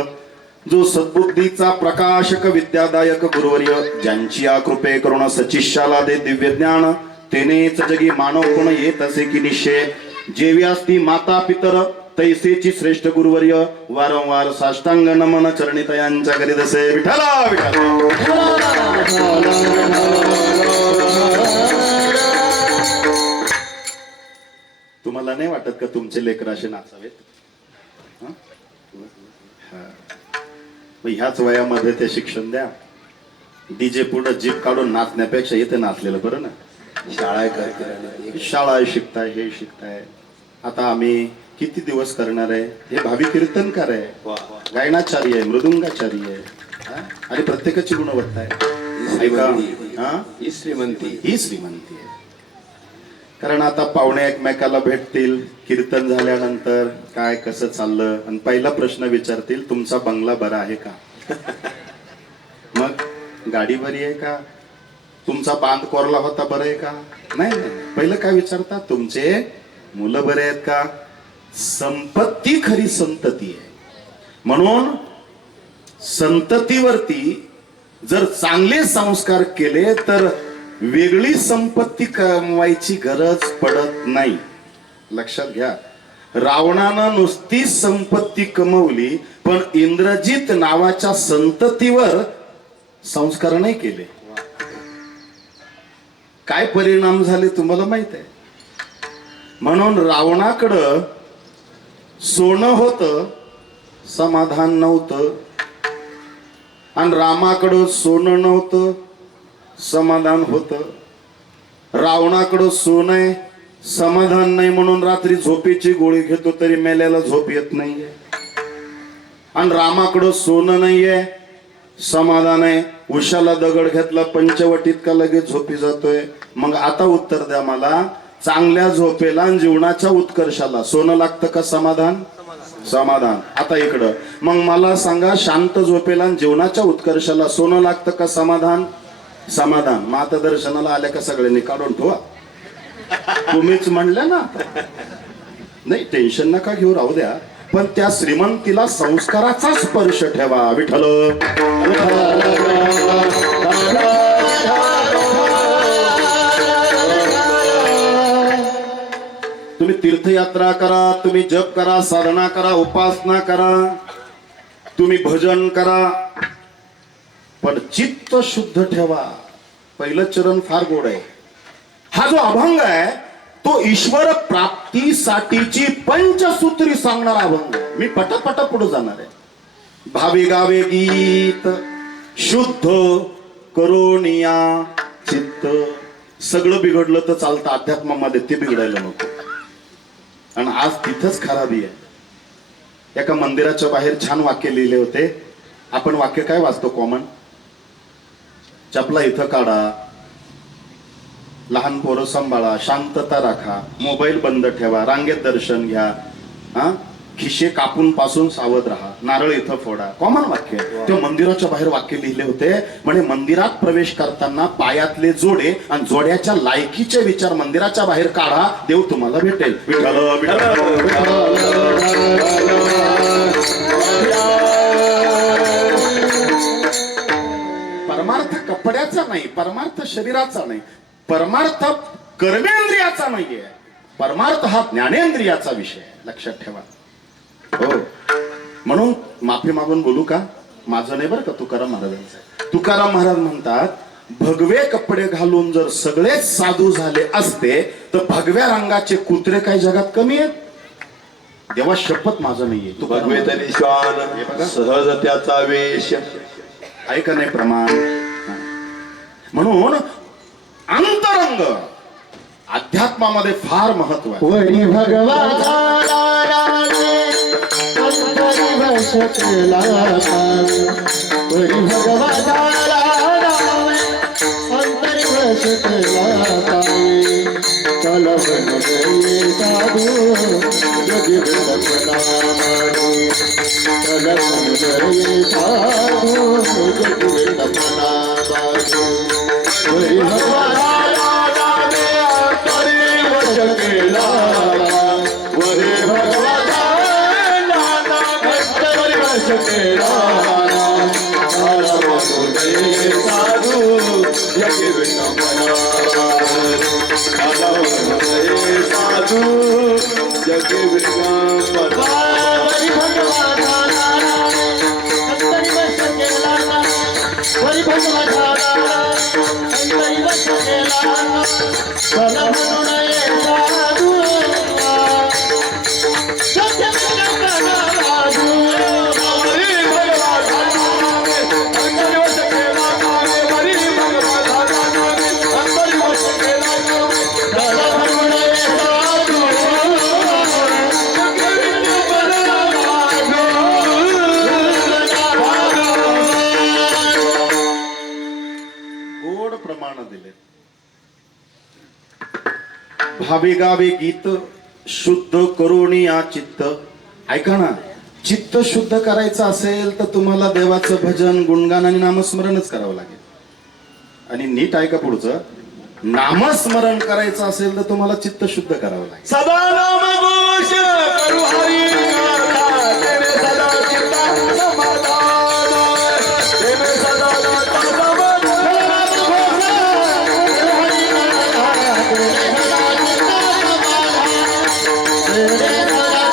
जो सद्बुद्धीचा प्रकाशक विद्यादायक गुरुवर्य, ज्यांची कृपे करुण सचिष्याला दे दिव्य ज्ञान, तेनेच जगी मानव गुण येत असे की निश्चय. जेवी असती माता पितर तैसेची श्रेष्ठ गुरुवर्य, वारंवार साष्टांग नमन चरणितयांच्या करीत असे. विठ्ठला तुम्हाला नाही वाटत का तुमचे लेकर असे नाचावेत? ह्याच वयामध्ये ते शिक्षण द्या. डीजे पुढे जीप काढून नाचण्यापेक्षा इथे नाचलेलं बरं ना. शाळा शिकताय, हे शिकताय. आता आम्ही किती दिवस करणार आहे? हे भावी कीर्तनकार आहे, गायनाचार्य आहे, मृदुंगाचार्य आहे, आणि प्रत्येकाची गुणवत्ता आहे. ऐका, ही श्रीमंती आहे. कारण आता पाहुणे एकमेकाला भेटतील, कीर्तन झाल्यानंतर काय कसं चाललं, आणि पहिला प्रश्न विचारतील, तुमचा बंगला बरा आहे का? मग गाडी बरी आहे का? तुमचा बांध कोरला होता बरं आहे का? नाही, पहिलं काय विचारतात, तुमचे मुलं बरे आहेत का? संपत्ती खरी संतती आहे. म्हणून संततीवरती जर चांगले संस्कार केले तर वेगळी संपत्ती कमवायची गरज पडत नाही. लक्षात घ्या. रावणानं नुसती संपत्ती कमवली पण इंद्रजित नावाच्या संततीवर संस्कार नाही केले. काय परिणाम झाले तुम्हाला माहित आहे. म्हणून रावणाकडं सोनं होतं, समाधान नव्हतं, आणि रामाकडं सोनं नव्हतं, समाधान होतं. रावणाकडं सोनं आहे, समाधान नाही, म्हणून रात्री झोपेची गोळी घेतो तरी मेल्याला झोप येत नाहीये. आणि रामाकडं सोनं नाहीये, समाधान आहे, उशाला दगड घेतला पंचवटीत का लगेच झोपी जातोय. मग आता उत्तर द्या मला, चांगल्या झोपेला आणि जीवनाच्या उत्कर्षाला सोनं लागतं का समाधान? समाधान. आता इकडं मग मला सांगा, शांत झोपेला आणि जीवनाच्या उत्कर्षाला सोनं लागतं का समाधान? समाधान. मग आता दर्शनाला आल्या का सगळ्यांनी काढून ठेवा. तुम्हीच म्हणले ना. नाही, टेन्शन नका घेऊ, राहू द्या. पण त्या श्रीमंतीला संस्काराचा स्पर्श ठेवा. विठ्ठल तुम्ही तीर्थयात्रा करा, तुम्ही जप करा, साधना करा, उपासना करा, तुम्ही भजन करा, पण चित्त शुद्ध ठेवा. पहिलं चरण फार गोड आहे. हा जो अभंग आहे तो ईश्वर प्राप्तीसाठीची पंचसूत्री सांगणारा अभंग आहे. मी पटापट पुढे जाणार आहे. भावी गावे गीत शुद्ध करोनिया चित्त. सगळं बिघडलं तर चालतं अध्यात्मामध्ये, ते बिघडायला नको. आणि आज तिथंच खराबी आहे. एका मंदिराच्या बाहेर छान वाक्य लिहिले होते. आपण वाक्य काय वाचतो कॉमन? चपला इथं काढा, लहान पोरं सांभाळा, शांतता राखा, मोबाईल बंद ठेवा, रांगेत दर्शन घ्या, खिशे कापून पासून सावध राहा, नारळ इथं फोडा. कॉमन वाक्य. ते मंदिराच्या बाहेर वाक्य लिहिले होते. म्हणजे मंदिरात प्रवेश करताना पायातले जोडे आणि जोड्याच्या लायकीचे विचार मंदिराच्या बाहेर काढा, देव तुम्हाला भेटेल. विठ्ठल परमार्थ कपड्याचा नाही, परमार्थ शरीराचा नाही, परमार्थ कर्मेंद्रियाचा नाहीये, परमार्थ हा ज्ञानेंद्रियाचा विषय आहे. लक्षात ठेवा. हो, म्हणून माफी मागून बोलू का? माझं नाही बरं का, तुकाराम महाराजांचं. तुकाराम महाराज म्हणतात, भगवे कपडे घालून जर सगळेच साधू झाले असते तर भगव्या रंगाचे कुत्रे काही जगात कमी आहेत? देवा शपथ माझं नाहीये. तू भगवे तरी श्वान सहज त्याचा वेश. ऐका नाही प्रमाण. म्हणून अंतरंग अध्यात्मामध्ये फार महत्व आहे. वरी भगवा अंतरी वश केला, वरी भगवा अंतरी वश केला. चल बनले साधू जगी विलक्षणा मारू, चल बनले साधू जगी विलक्षणा मारू. वरी भगवा भावे गावे गीत शुद्ध करून या चित्त. ऐका ना, चित्त शुद्ध करायचं असेल तर तुम्हाला देवाचं भजन, गुणगान आणि नामस्मरणच करावं लागेल. आणि नीट ऐका पुढचं, नामस्मरण करायचं असेल तर तुम्हाला चित्त शुद्ध करावं लागेल. सदा नाम घोष करू हरी नाथा, तेने सदा चित्ता समाधान, तेने सदा नाथा समाधान. Hare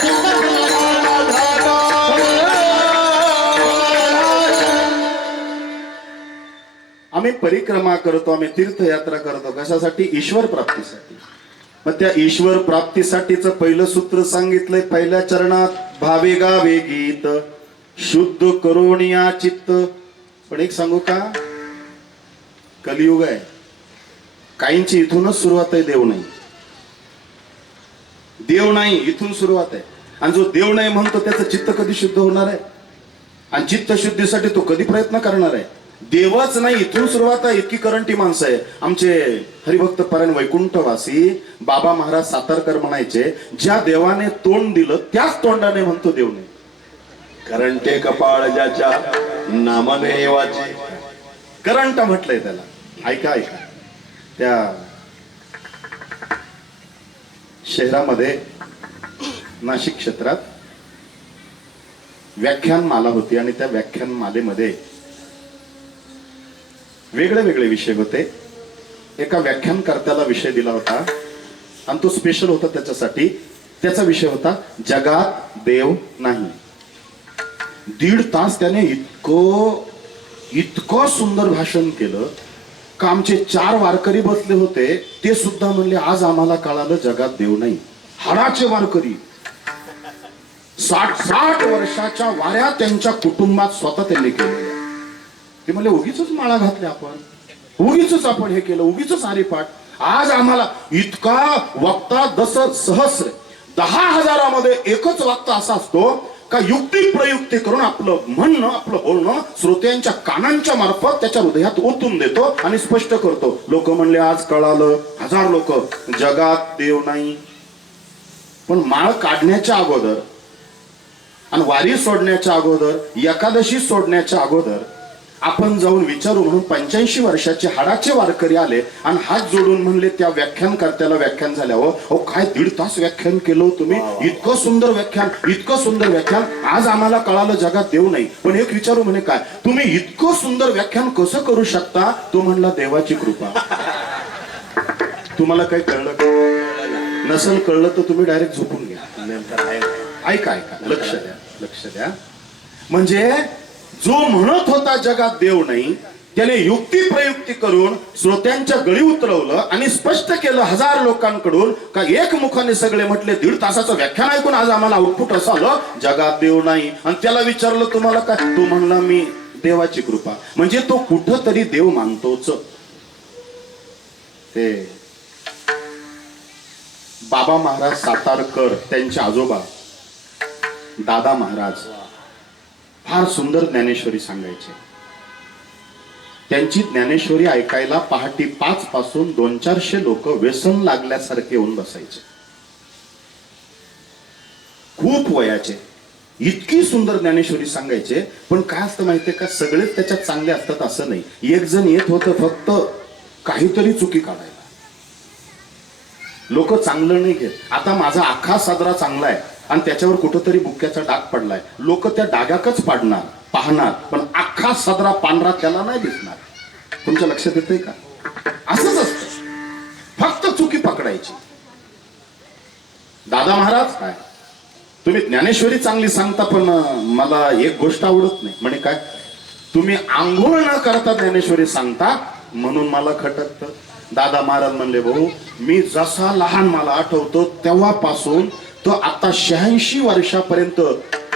आम्ही परिक्रमा करतो, आम्ही तीर्थयात्रा करतो, कशासाठी? ईश्वर प्राप्तीसाठी. मग त्या ईश्वर प्राप्तीसाठीचं पहिलं सूत्र सांगितलंय पहिल्या चरणात, भावे गावे गीत शुद्ध करोनिया चित्त. पण एक सांगू का, कलियुग आहे, काहींची इथूनच सुरुवात आहे. देव नाही, देव नाही इथून सुरुवात आहे. आणि जो देव नाही म्हणतो त्याचं चित्त कधी शुद्ध होणार आहे? आणि चित्त शुद्धीसाठी तो कधी प्रयत्न करणार आहे? देवच नाही, इथून सुरुवात आहे. इतकी करंटी माणसं आहे. आमचे हरिभक्त परायण वैकुंठवासी बाबा महाराज सातारकर म्हणायचे, ज्या देवाने तोंड दिलं त्याच तोंडाने म्हणतो देव नाही. करंटे कपाळ ज्याच्या नामाने वाचे. करंट म्हटलंय त्याला. ऐका ऐका, त्या शहरामध्ये नाशिक क्षेत्रात व्याख्यानमाला होती आणि त्या व्याख्यानमालेमध्ये वेगळे वेगळे विषय होते. एका व्याख्यानकर्त्याला विषय दिला होता आणि तो स्पेशल होता त्याच्यासाठी. त्याचा विषय होता जगात देव नाही. 1.5 तास त्याने इतकं सुंदर भाषण केलं का आमचे 4 वारकरी बसले होते, ते सुद्धा म्हणले आज आम्हाला कळालं जगात देव नाही. हाडाचे वारकरी, 60 वर्षाच्या वाऱ्या त्यांच्या कुटुंबात स्वतः त्यांनी केलेल्या. ते म्हणले उगीच माळा घातल्या आपण, उगीच आपण हे केलं, उगीच हरिपाठ. आज आम्हाला इतका वक्ता सहस्र 10,000मध्ये एकच वक्ता असा असतो का युक्ती प्रयुक्ती करून आपलं म्हणणं, आपलं बोलणं श्रोत्यांच्या कानांच्या मार्फत त्याच्या हृदयात ओतून देतो आणि स्पष्ट करतो. लोक म्हणले आज कळालं, 1000 लोक, जगात देव नाही. पण माळ काढण्याच्या अगोदर आणि वारी सोडण्याच्या अगोदर, एकादशी सोडण्याच्या अगोदर आपण जाऊन विचारू म्हणून 85 वर्षाचे हाडाचे वारकरी आले आणि हात जोडून म्हणले त्या व्याख्यानकर्त्याला व्याख्यान झाल्यावर, अहो काय 1.5 तास व्याख्यान केलं तुम्ही, इतकं सुंदर व्याख्यान, इतकं सुंदर व्याख्यान, आज आम्हाला कळालं जगात देव नाही. पण एक विचारू म्हणे, काय तुम्ही इतकं सुंदर व्याख्यान कसं करू शकता? तो म्हणला देवाची कृपा. तुम्हाला काही कळलं नसेल, कळलं तर तुम्ही डायरेक्ट झोपून घ्या. ऐका ऐका, लक्ष द्या, लक्ष द्या. म्हणजे जो म्हणत होता जगात देव नाही, त्याने युक्ती प्रयुक्ती करून श्रोत्यांच्या गळी उतरवलं आणि स्पष्ट केलं 1000 लोकांकडून का एकमुखाने सगळे म्हटले 1.5 तासाचं व्याख्यान ऐकून आज आम्हाला आउटपुट असं आलं जगात देव नाही. आणि त्याला विचारलं तुम्हाला काय, तो म्हणला मी देवाची कृपा. म्हणजे तो कुठंतरी देव मानतोच. ते बाबा महाराज सातारकर, त्यांचे आजोबा दादा महाराज फार सुंदर ज्ञानेश्वरी सांगायचे. त्यांची ज्ञानेश्वरी ऐकायला पहाटे 5 पासून 200-400 लोक व्यसन लागल्यासारखे येऊन बसायचे. खूप वयाचे, इतकी सुंदर ज्ञानेश्वरी सांगायचे. पण काय असतं माहितीये का, सगळेच त्याच्यात चांगले असतात असं नाही. एक जण येत होतं फक्त काहीतरी चुकी काढायला. लोक चांगलं नाही घेत. आता माझा अख्खा साजरा चांगला आहे आणि त्याच्यावर कुठंतरी बुक्क्याचा डाग पडलाय, लोक त्या डागाकच पाडणार, पाहणार, पण अख्खा सदरा पांढरा त्याला नाही दिसणार. तुमच्या लक्षात येतंय का? असंच असतं, फक्त चुकी पकडायची. दादा महाराज काय तुम्ही ज्ञानेश्वरी चांगली सांगता, पण मला एक गोष्ट आवडत नाही. म्हणे काय, तुम्ही आंघोळ न करता ज्ञानेश्वरी सांगता म्हणून मला खटकतं. दादा महाराज म्हणले, भाऊ मी जसा लहान मला आठवतो तेव्हापासून तो आता 86 वर्षापर्यंत,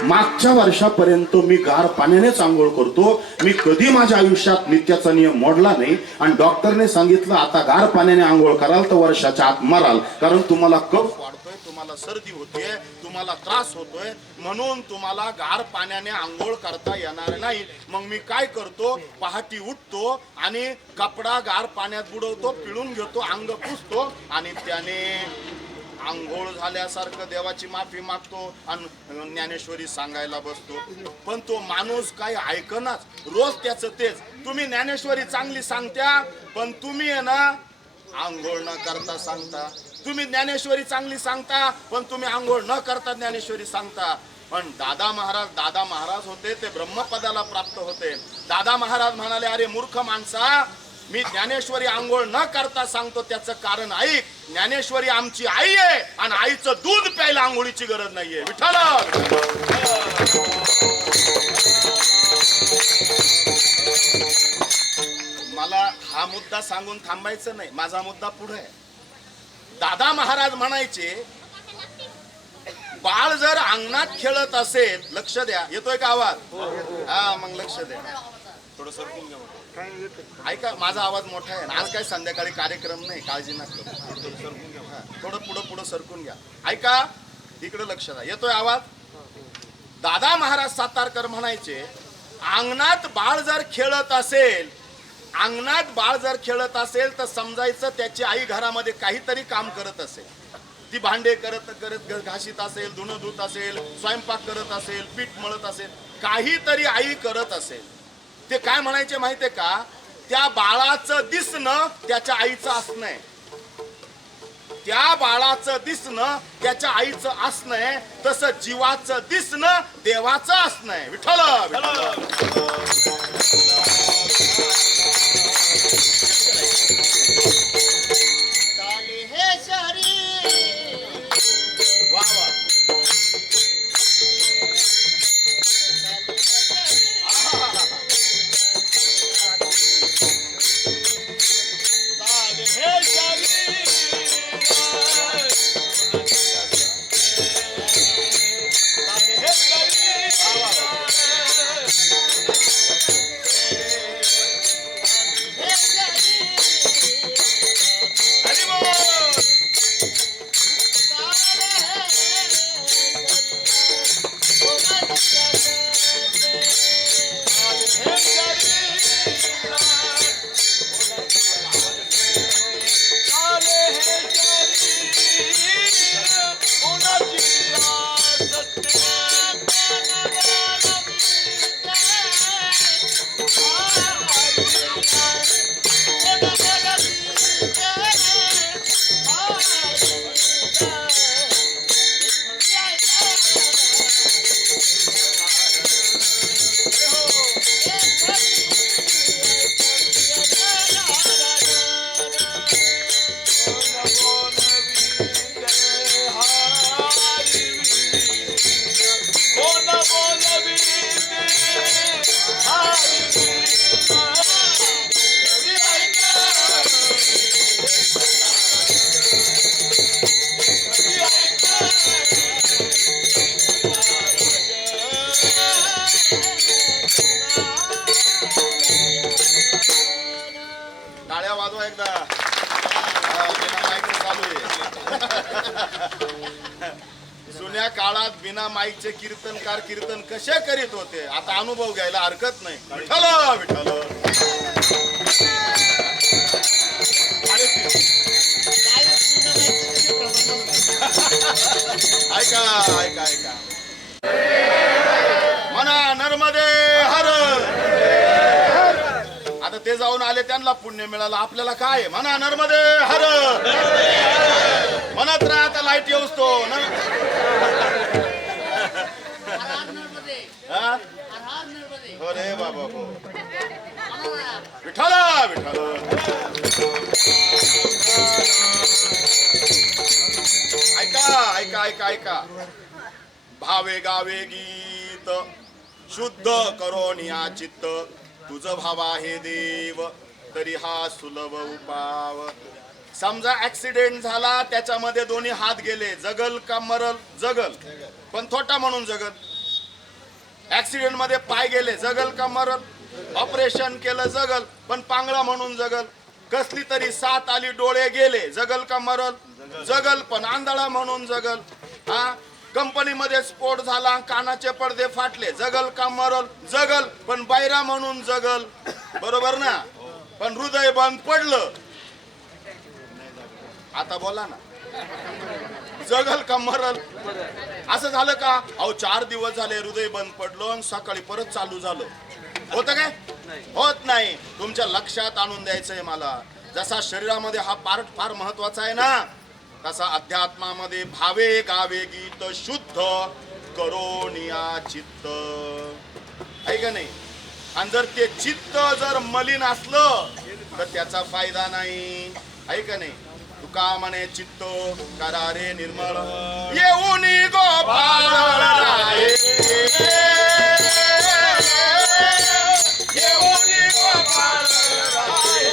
मागच्या वर्षापर्यंत मी गार पाण्यानेच आंघोळ करतो. मी कधी माझ्या आयुष्यात नित्याचा नियम मोडला नाही. आणि डॉक्टरने सांगितलं आता गार पाण्याने आंघोळ कराल तर वर्षाच्या आत मराल, कारण तुम्हाला कफ वाढतोय, तुम्हाला सर्दी होतीये, तुम्हाला त्रास होतोय, म्हणून तुम्हाला गार पाण्याने आंघोळ करता येणार नाही. मग मी काय करतो, पहाटी उठतो आणि कपडा गार पाण्यात बुडवतो, पिळून घेतो, अंग पुसतो आणि त्याने आंघोळ झाल्यासारखं देवाची माफी मागतो आणि ज्ञानेश्वरी सांगायला बसतो. पण तो माणूस काही ऐकनाच, रोज त्याचं तेच. तुम्ही ज्ञानेश्वरी चांगली सांगत्या, पण तुम्ही आहे ना आंघोळ न करता सांगता. तुम्ही ज्ञानेश्वरी चांगली सांगता, पण तुम्ही आंघोळ न करता ज्ञानेश्वरी सांगता. पण दादा महाराज होते ते ब्रह्मपदाला प्राप्त होते. दादा महाराज म्हणाले, अरे मूर्ख माणसा, मी ज्ञानेश्वरी आंघोळ न करता सांगतो, त्याचं कारण ऐक. ज्ञानेश्वरी आमची आई आहे आणि आईचं दूध प्यायला आंघोळीची गरज नाहीये. विठ्ठल मला हा मुद्दा सांगून थांबायचं नाही, माझा मुद्दा पुढे आहे. दादा महाराज म्हणायचे बाळ जर अंगणात खेळत असेल, लक्ष द्या, येतोय का आवाज? हा मग लक्ष द्या, थोडं सरकून घ्या. ऐका, माझा आवाज मोठा आहे. आज काय संध्याकाळी कार्यक्रम नाही, काळजी नका करू. थोडं पुढं सरकून घ्या. ऐका, इकडे लक्ष द्या, येतोय आवाज? दादा महाराज सातारकर म्हणायचे अंगणात बाळ जर खेळत असेल, अंगणात बाळ जर खेळत असेल तर समजायचं त्याची आई घरामध्ये काहीतरी काम करत असेल. ती भांडे करत घाशीत असेल, धुणं धुत असेल, स्वयंपाक करत असेल, पीठ मळत असेल, काहीतरी आई करत असेल. ते काय म्हणायचे माहितीये का? त्या बाळाचं दिसणं त्याच्या आईचं असणं आहे. त्या बाळाचं दिसणं त्याच्या आईचं असणं आहे, तसं जीवाचं दिसणं देवाचं असणं आहे. विठ्ठल हे शरीर वा वा. टाळ्या वाजवा एकदा. बिना माईकचं चालू आहे. जुन्या काळात बिना माईकचे कीर्तनकार कीर्तन कसे करीत होते, आता अनुभव घ्यायला हरकत नाही. विठ्ठल विठ्ठल. ऐका ऐका ऐका, म्हणा नर्मदे हर. आता ते जाऊन आले, त्यांना पुण्य मिळालं, आपल्याला काय? म्हणा नर्मदे हर. म्हणत राहा, आता लाईट येऊस तो. हो रे बाबा हो. विठ्ठल विठ्ठल. ऐका ऐका ऐका ऐका, भावे गावे गीत शुद्ध करोनिया चित्त, तुझ भावा हे देव तरी हा सुलभ उपाव. समजा ऍक्सिडेंट झाला, त्याच्यामध्ये दोन्ही हात गेले, जगल का मरल? जगल, पण थोटा म्हणून जगल. ऍक्सिडेंट मध्ये पाय गेले, जगल का मरल? ऑपरेशन केलं, जगल, पण पांगळा म्हणून जगल. कसली तरी साथ आली, डोळे गेले, जगल का मरल? जगल, पण आंधळा म्हणून जगल. हा, कंपनीमध्ये स्फोट झाला, कानाचे पडदे फाटले, जगल का मरल? जगल, पण बायरा म्हणून जगल. बरोबर ना? पण हृदय बंद पडलं, आता बोला ना, जगल का मरल? असं झालं का? अहो 4 दिवस झाले हृदय बंद पडलं आणि सकाळी परत चालू झालं. होतं काय? होत नाही. तुमच्या लक्षात आणून द्यायचंय मला, जसा शरीरामध्ये हा पार्ट फार महत्वाचा आहे ना, तसा अध्यात्मामध्ये भावे गावे गीत शुद्ध करोनिया चित्त आहे का नाही? आणि जर ते चित्त जर मलिन असलं तर त्याचा फायदा नाही, आहे का नाही? तुका म्हणे चित्त करा रे निर्मळ, येऊन गोपाळ राये, येऊन गोपाळ राये.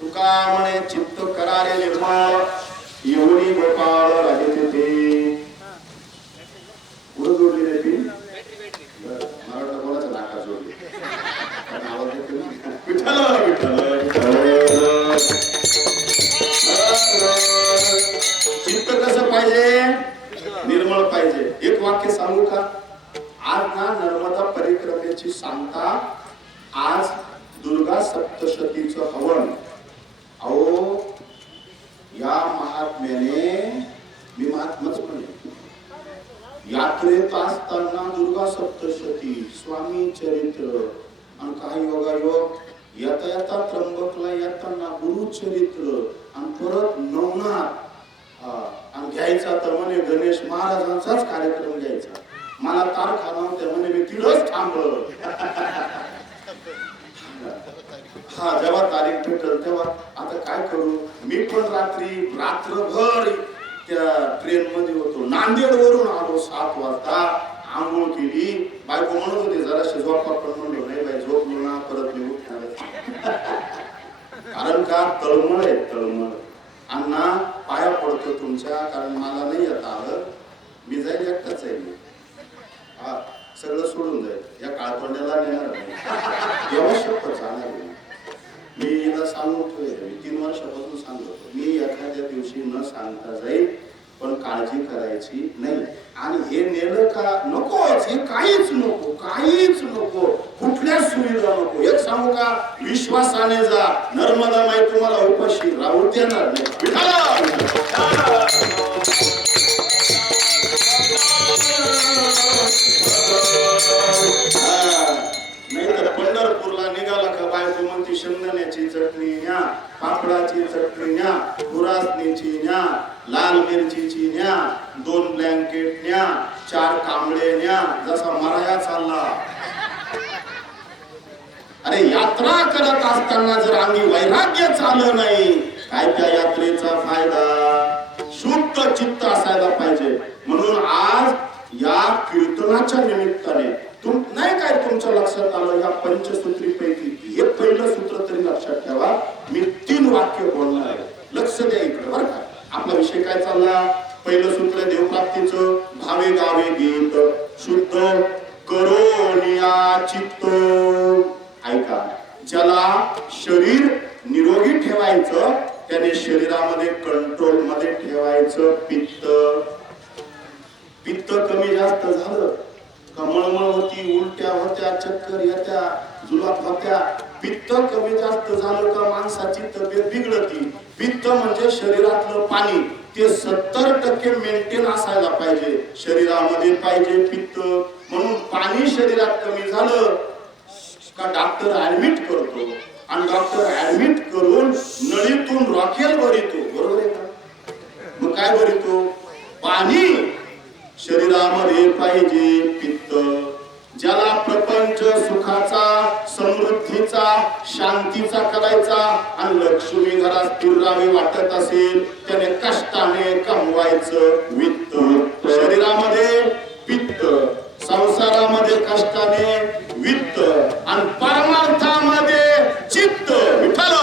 तुका म्हणे चित्त करारे निर्मळ एवढी गोपाळ राजे तेथे पुढे जोडली रे ती मला वाटलं कोणाचं नाका जोडली पण आवाज येतो ना. विठ्ठल विठ्ठल विठ्ठल. चित्त कसं पाहिजे निर्मळ पाहिजे. एक वाक्य सांगू का. आज ना नर्मदा परिक्रमेची सांगता आज दुर्गा सप्तशतीचं हवन. अहो या महात्म्याने मी महात्माच म्हणे यात्रेत असताना दुर्गा सप्तशती स्वामी चरित्र आणि काही योगायोग येता येता त्र्यंबकला येताना गुरुचरित्र आणि परत नवनाथ आणि घ्यायचा तर म्हणे गणेश महाराजांचाच कार्यक्रम घ्यायचा. मला तारखा नव्हत्या म्हणे मी तिथंच थांबलो. हा जेव्हा तारीख भेटल तेव्हा आता काय करू. मी पण रात्रभर त्या ट्रेन मध्ये होतो. नांदेड वरून आलो 7 वाजता. आंघोळ केली. बायको म्हणत होती जराशी झोपा पण म्हणलो नाही बाई झोपलो ना परत मी उठणार. कारण का तळमळ आहे तळमळ. अण्णा पाया पडतो तुमच्या कारण मला नाही येत आलं. मी जाईल एकटाच आहे. हा सगळं सोडून जाईल. या काळतोंड्याला नेणार नाही. एवढं शपथ जाणार नाही. मी हिला सांगून ठेवले. मी 3 वर्षापासून सांगतो मी एखाद्या दिवशी न सांगता जाईल पण काळजी करायची नाही. आणि हे नेलं का नकोच. हे काहीच नको काहीच नको. कुठल्या सुविधा नको. एक सांगू का विश्वासाने जा. नर्मदा माई तुम्हाला उपाशी राहू देणार नाही. नाही तर पंढरपूरला निघाला का बायको म्हणती शेंगदाण्याची चटणी न्या पापडाची चटणी न्या गुरासनीची न्या लाल मिरचीची न्या 2 ब्लँकेट न्या 4 कांबळे न्या जसा मराया चालला. अरे यात्रा करत असताना जर आम्ही वैराग्य चाललं नाही काय त्या यात्रेचा फायदा. शुद्ध चित्त असायला पाहिजे. म्हणून आज या कीर्तनाच्या निमित्ताने नाही काय तुमच्या लक्षात आलं या पंचसूत्रीपैकी हे पहिलं सूत्र तरी लक्षात ठेवा. मी 3 वाक्य बोलणार आहे. लक्ष द्या इकडे बरं का. आपला विषय काय चालला. पहिलं सूत्र देवप्राप्तीचं. भावे गावे गीत शुद्ध करोनिया चित्त. ऐका ज्याला शरीर निरोगी ठेवायचं त्याने शरीरामध्ये कंट्रोल मध्ये ठेवायचं. पित्त कमी जास्त झालं का मळमळ होती उलट्या होत्या चक्कर येत्या जुलाब होत्या. पित्त कमी जास्त झालं का माणसाची तब्येत बिघडती. पित्त म्हणजे शरीरातलं पाणी ते 70% मेंटेन असायला पाहिजे. शरीरामध्ये पाहिजे पित्त. म्हणून पाणी शरीरात कमी झालं का डॉक्टर ऍडमिट करतो आणि डॉक्टर ऍडमिट करून नळीतून रॉकेल भरितो. बरोबर आहे का. मग काय भरितो पाणी. शरीरामध्ये पाहिजे पित्त. ज्याला प्रपंच सुखाचा समृद्धीचा शांतीचा करायचा आणि लक्ष्मी घरात स्थिर राहावी वाटत असेल त्याने कष्टाने कमवायचं वित्त. शरीरामध्ये पित्त संसारामध्ये कष्टाने वित्त आणि परमार्थामध्ये चित्त. विठ्ठल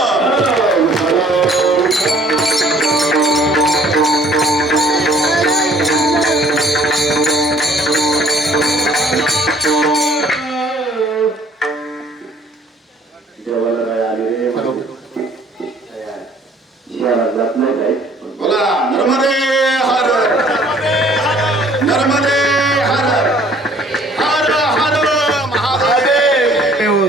बोला नर्मदे हर नर्मदे हर हर हर महादेव.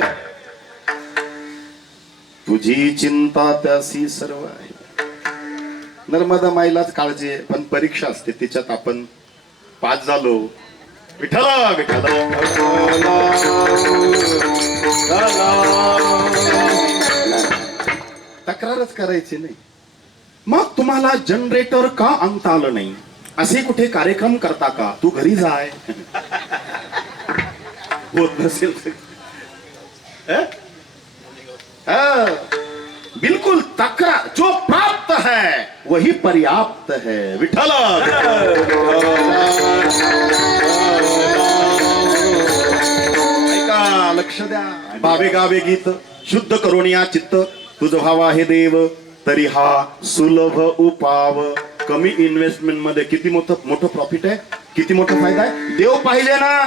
तुझी चिंता त्यासी सर्व आहे. नर्मदा माईलाच काळजी आहे पण परीक्षा असते तिच्यात आपण पास झालो. विठ्ठला विठ्ठला तक्रारच करायची नाही. मग तुम्हाला जनरेटर का आणता आलं नाही. असे कुठे कार्यक्रम करता का. तू घरी जाय. होत नसेल बिल्कुल तक्रार जो प्राप्त है वही पर्याप्त है. विठ्ठला ऐका लक्ष द्या. भावे गावे गीत शुद्ध करुणिया चित्त तुझ व्हावा हे देव तरी हा सुलभ उपाव. कमी इन्व्हेस्टमेंट मध्ये किती मोठं प्रॉफिट आहे, किती मोठा फायदा आहे. देव पाहिजे ना,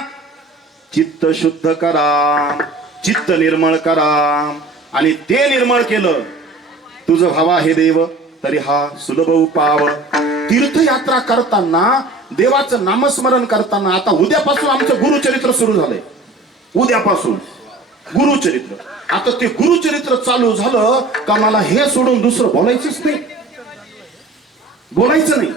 चित्त शुद्ध करा, चित्त निर्मळ करा. आणि ते निर्मळ केलं, तुझं व्हावा हे देव तरी हा सुलभ उपाव. तीर्थयात्रा करताना, देवाचं नामस्मरण करताना, आता उद्यापासून आमचं गुरुचरित्र सुरू झालंय. उद्यापासून गुरुचरित्र. आता ते गुरुचरित्र चालू झालं का मला हे सोडून दुसरं बोलायचंच नाही, बोलायचं नाही.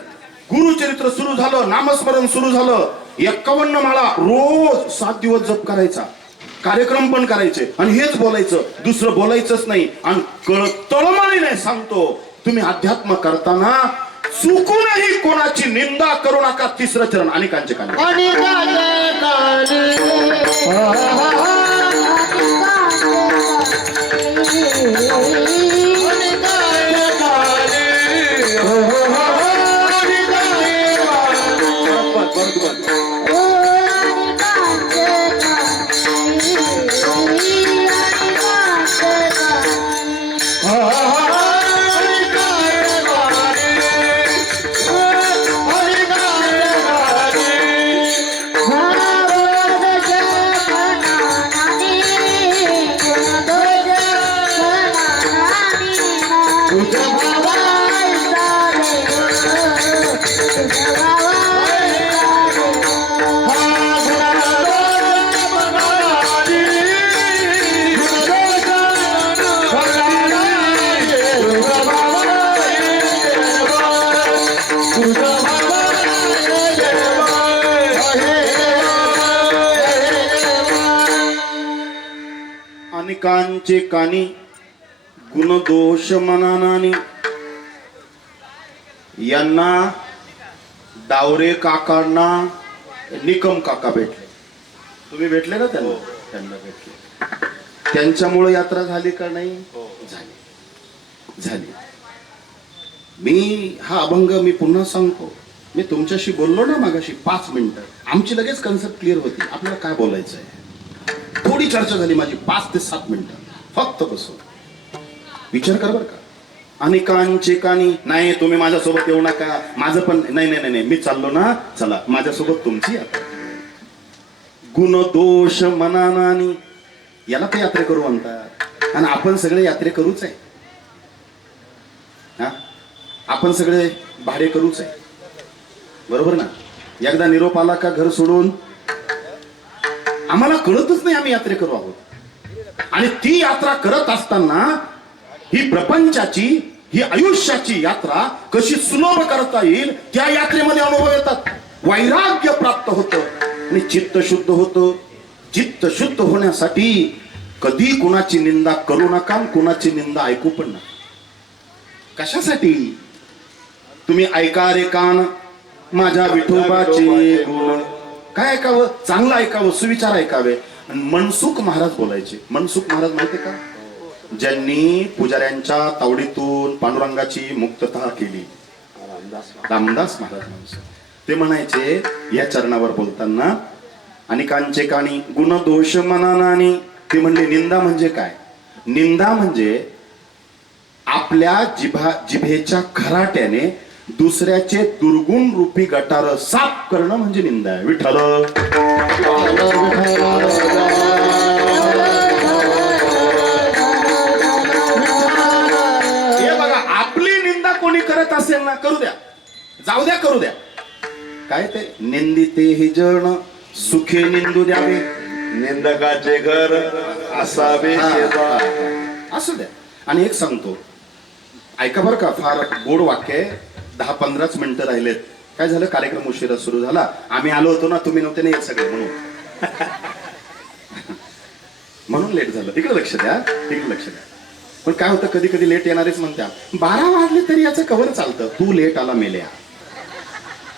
गुरुचरित्र सुरू झालं, नामस्मरण सुरू झालं, 51 माळा रोज 7 दिवस जप करायचा, कार्यक्रम पण करायचे आणि हेच बोलायचं, दुसरं बोलायचंच नाही. आणि तळमळीने सांगतो, तुम्ही अध्यात्म करताना चुकूनही कोणाची निंदा करू नका. 3रं चरण अनेकांचे कान. अनेकांचे कानी गुणदोष मनानानी. यांना डावरे काकांना निकम काका भेटले. तुम्ही भेटले ना त्यांना, त्यांना भेटले. त्यांच्यामुळे यात्रा झाली का नाही? झाली, झाली. मी हा अभंग मी पुन्हा सांगतो. मी तुमच्याशी बोललो ना मागाशी 5 मिनिटं, आमची लगेच कन्सेप्ट क्लिअर होती. आपल्याला काय बोलायचं आहे, थोडी चर्चा झाली माझी 5 ते 7 मिनिटं फक्त बसून. विचार कर बरं का. अनेकांचे कानी. नाही तुम्ही माझ्यासोबत येऊ नका, माझं पण नाही नाही नाही, मी चाललो ना, चला माझ्यासोबत तुमची यात्रा. गुण दोष मनानानी. याला ते यात्रे करू म्हणतात. आणि आपण सगळे यात्रे करूच आहे. हा, आपण सगळे भाडे करूच आहे, बरोबर ना. एकदा निरोप आला का घर सोडून आम्हाला कळतच नाही आम्ही यात्रे करू आहोत. आणि ती यात्रा करत असताना ही प्रपंचाची, ही आयुष्याची यात्रा कशी सुलभ करता येईल त्या यात्रेमध्ये अनुभव येतात. वैराग्य प्राप्त होतं आणि चित्त शुद्ध होतं. चित्त शुद्ध होण्यासाठी कधी कुणाची निंदा करू नका, कुणाची निंदा ऐकू पण नका. कशासाठी? तुम्ही ऐका रे कान माझ्या विठोबाचे गुण. काय ऐकावं? चांगलं ऐकावं, सुविचार ऐकावे. मनसुख महाराज बोलायचे. मनसुख महाराज माहितीये का? ज्यांनी पुजाऱ्यांच्या तावडीतून पांडुरंगाची मुक्तता केली, रामदास महाराज. ते म्हणायचे या चरणावर बोलताना, अनेकांचे कानी गुण दोष मनानानी. ते म्हणले निंदा म्हणजे काय? निंदा म्हणजे आपल्या जिभेच्या खराट्याने दुसऱ्याचे दुर्गुण रूपी गटार साफ करणं म्हणजे निंदा आहे. विठ्ठल. हे बघा, आपली निंदा कोणी करत असेल ना, करू द्या, जाऊ द्या, करू द्या. काय ते निंदिते हे जण सुखे निंदू द्यावे, निंदकाचे घर असावे असू द्या. आणि एक सांगतो, ऐका बरं का, फार गोड वाक्य आहे. 10-15 मिनिटं राहिलेत. काय झालं, कार्यक्रम उशिरा सुरू झाला. आम्ही आलो होतो ना, तुम्ही नव्हते नाही सगळे, म्हणून लेट झालं. तिकडे लक्ष द्या, तिकडे लक्ष द्या. पण काय होतं, कधी कधी लेट येणारेच म्हणत्या 12 वाजले तरी याचं कवर चालतं. तू लेट आला मेल्या.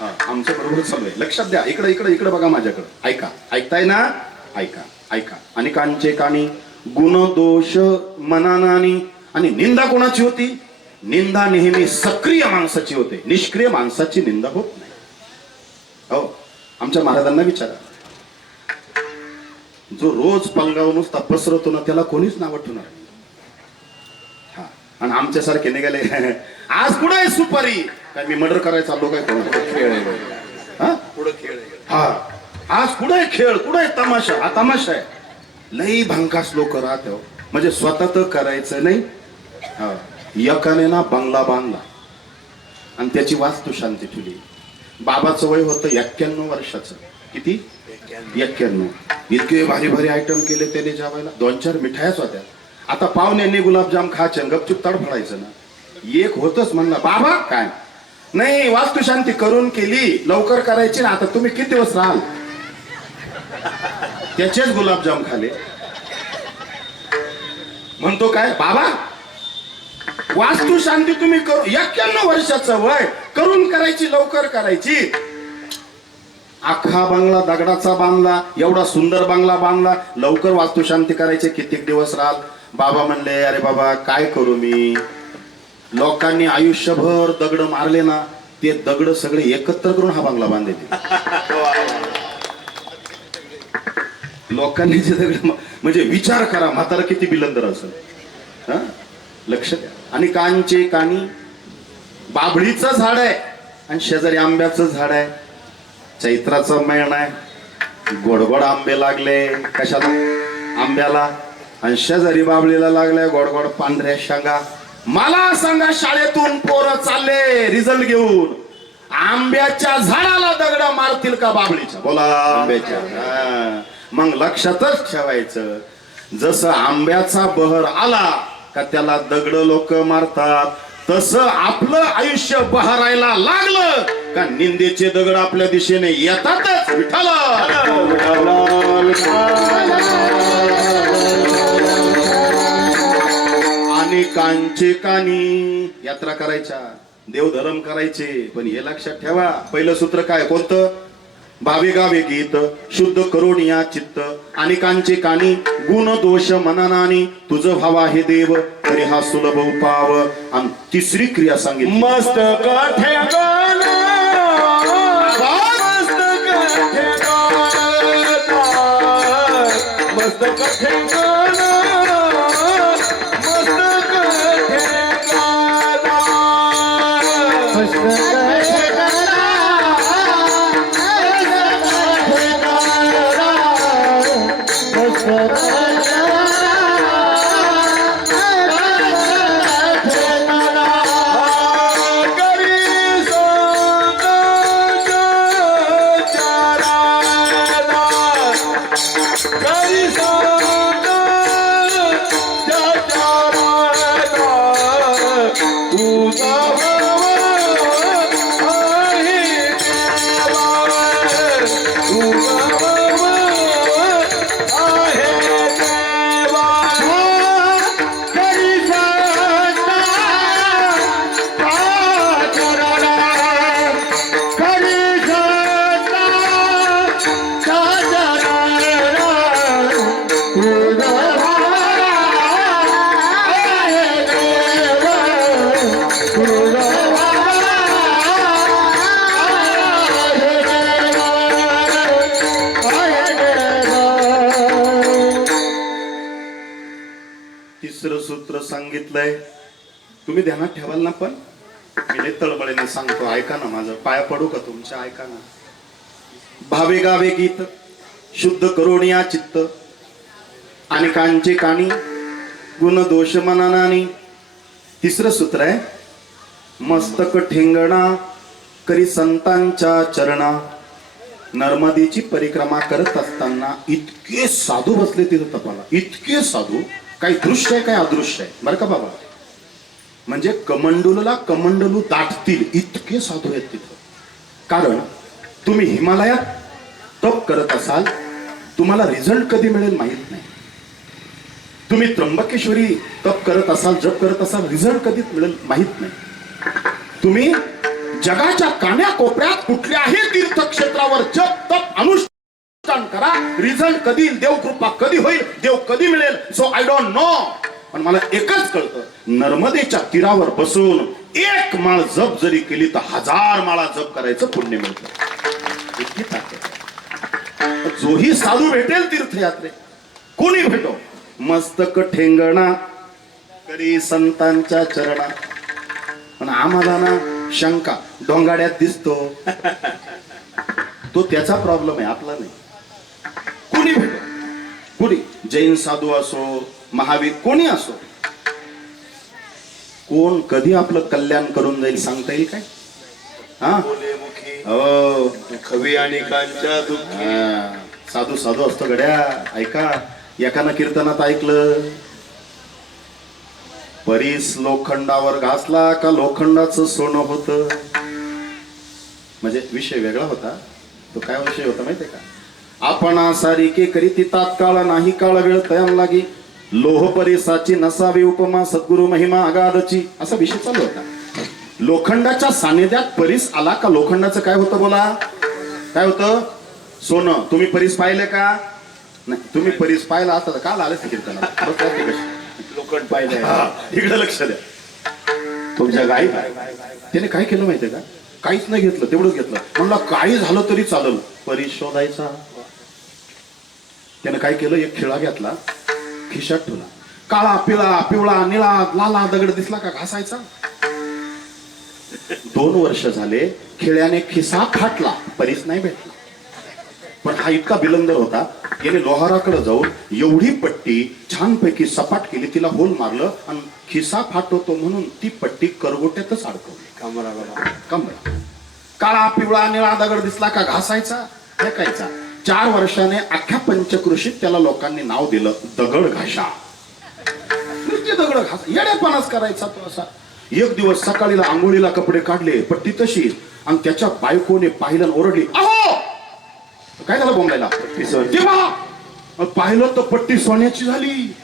आमच्या बरोबर चालू आहे. लक्षात द्या. इकडे इकडे इकडे बघा माझ्याकडे. ऐका, ऐकताय ना? ऐका, ऐका. अनेकांचे कानी गुण दोष मनानानी. आणि निंदा कोणाची होती? निंदा नेहमी सक्रिय माणसाची होते, निष्क्रिय माणसाची निंदा होत नाही. हो, आमच्या महाराजांना विचारा. जो रोज पंगावर नुसता पसरतो ना, त्याला कोणीच नाव ठेवणार नाही. हा, आणि आमच्यासारखे निघाले आज कुठं आहे सुपारी काय मी मर्डर करायला चाललो काय कोण खेळ आहे हा पुढं खेळ आहे. हा आज कुठं आहे खेळ कुठं आहे तमाशा हा तमाशा आहे लई भंकास लोक राहते हो. म्हणजे स्वतः तर करायचं नाही हा एकाने ना बंगला बांधला आणि त्याची वास्तू शांती ठेवली. बाबाचं वय होतं 91 वर्षाचं. किती 91. इतके भारी भारी आयटम केले त्याने जेवायला 2-4 मिठायाच होत्या. आता पाहुण्यांनी गुलाबजाम खायचे गपचूप तडफडायचं ना एक होतच म्हणलं बाबा काय नाही वास्तुशांती करून केली लवकर करायची ना आता तुम्ही किती दिवस राहाल त्याचेच गुलाबजाम खाले. म्हणतो काय बाबा वास्तुशांती तुम्ही करू 91 वर्षाचं वय करून करायची लवकर करायची. अख्खा बंगला दगडाचा बांधला एवढा सुंदर बंगला बांधला लवकर वास्तुशांती करायचे कित्येक दिवस राहाल. बाबा म्हणले अरे बाबा काय करू मी लोकांनी आयुष्यभर दगड मारले ना ते दगड सगळे एकत्र करून हा बंगला बांधले. लोकांनी जे दगड म्हणजे विचार करा म्हातारा किती बिलंदर असेल हा लक्ष द्या. आणि कांचे कानी बाभळीचं झाड आहे आणि शेजारी आंब्याचं झाड आहे. चैत्राचा महिना आहे गोड गोड आंबे लागले कशाला आंब्याला आणि शेजारी बाबळीला लागल्या गोड गोड पांढऱ्या शेंगा. मला सांगा शाळेतून पोरं चालले रिझल्ट घेऊन आंब्याच्या झाडाला दगड मारतील का बाबळीच्या बोला आंब्याच्या मग लक्षातच ठेवायचं जसं आंब्याचा बहर आला का त्याला दगड लोक मारतात तसं आपलं आयुष्य बहरायला लागलं का निंदेचे दगड आपल्या दिशेने येतातच. विठाला आणि कांचे कानी यात्रा करायच्या देवधर्म करायचे पण हे लक्षात ठेवा पहिलं सूत्र काय कोणतं भावे गावे गीत शुद्ध करून या चित्त आणि कांचे कानी गुण दोष मनानानी तुझ भावा हे देव तरी हा सुलभ उपाव. आणि तिसरी क्रिया सांगितली मस्त तिसरं सूत्र सांगितलंय तुम्ही ध्यानात ठेवाल ना पण मी लय तळमळीने सांगतो ऐका ना माझं पाया पडू का तुमच्या ऐका ना. भावे गावे गीत शुद्ध करून या चित्त आणि कांचे कानी गुण दोष मनानानी. तिसरं सूत्र आहे मस्तक ठेंगणा करी संतांच्या चरणा. नर्मदेची परिक्रमा करत असताना इतके साधू बसले तिथं तपाला इतके साधू काही दृश्य आहे काही अदृश्य आहे बरं का बाबा. म्हणजे कमंडलूला कमंडलू दाटतील इतके साधू आहेत तिथं. कारण तुम्ही हिमालयात तप करत असाल तुम्हाला रिझल्ट कधी मिळेल माहित नाही. तुम्ही त्र्यंबकेश्वरी तप करत असाल जप करत असाल रिझल्ट कधी मिळेल माहित नाही. तुम्ही जगाच्या कान्याकोपऱ्यात कुठल्याही तीर्थक्षेत्रावर जप तप अनुष्ठान करा रिझल्ट कधी येईल देव कृपा कधी होईल देव कधी मिळेल सो आय डोंट नो. पण मला एकच कळतं नर्मदेच्या तीरावर बसून एक माळ जप जरी केली तर 1000 माळा जप करायचं पुण्य मिळतं. इतकी ताकद. जोही साधू भेटेल तीर्थयात्रे कोणी भेटो मस्तक ठेंगणा तरी संतांच्या चरणा. पण आम्हाला ना शंका डोंगाड्यात दिसतो. तो त्याचा प्रॉब्लेम आहे, आपला नाही. कोणी भेटो, कोणी जैन साधू असो, महावीर कोणी असो, कोण कधी आपलं कल्याण करून जाईल सांगता येईल काय? हा हो, खवी आणि कांच्या दुःखी. हा. साधू साधू असतो गड्या. ऐका, एकानं कीर्तनात ऐकलं, परीस लोखंडावर घासला का लोखंडाचं सोनं होतं. म्हणजे विषय वेगळा होता. तो काय विषय होता माहितीये का? आपण सारी के करीती तात्काळ नाही काळ वेळ तयार लागी, लोह परीसाची नसावी उपमा सद्गुरु महिमा अगाधची, असा विषय चालू होता. लोखंडाच्या सानिध्यात परीस आला का लोखंडाचं काय होतं बोला? काय होतं? सोनं. तुम्ही परीस पाहिले का? नाही. तुम्ही परीस पाहिला आता काल आले कीर्तनाला. लोखंड पाहिलंय. इकडे लक्ष द्या. तुमच्या गाई त्याने काय केलं माहितीये का? काहीच नाही घेतलं, तेवढंच घेतलं. म्हणलं काही झालं तरी चालेल, परीस शोधायचा. त्याने काय केलं, एक खिळा घेतला, खिशात ठेवला. काळा पिळा पिवळा निळा लाला दगड दिसला का घासायचा. 2 वर्ष झाले, खिळ्याने खिसा फाटला, परीस नाही भेटला. पण हा इतका बिलंदर होता, याने लोहाराकडे जाऊन एवढी पट्टी छानपैकी सपाट केली, तिला होल मारलं आणि खिसा फाटवतो म्हणून ती पट्टी करगोट्यातच अडकवली. कमरा. काळा पिवळा निळा दगड दिसला का घासायचा, फेकायचा. 4 वर्षाने अख्ख्या पंचकृषीत त्याला लोकांनी नाव दिलं दगड घाशा. नुसते दगड घास, येडेपणाच करायचा तो असा. एक दिवस सकाळीला आंघोळीला कपडे काढले, पट्टी तशी, आणि त्याच्या बायकोने पाहिलं, ओरडली, अहो काय झालं बोंबलायला? तेव्हा पाहिलं तर पट्टी सोन्याची झाली.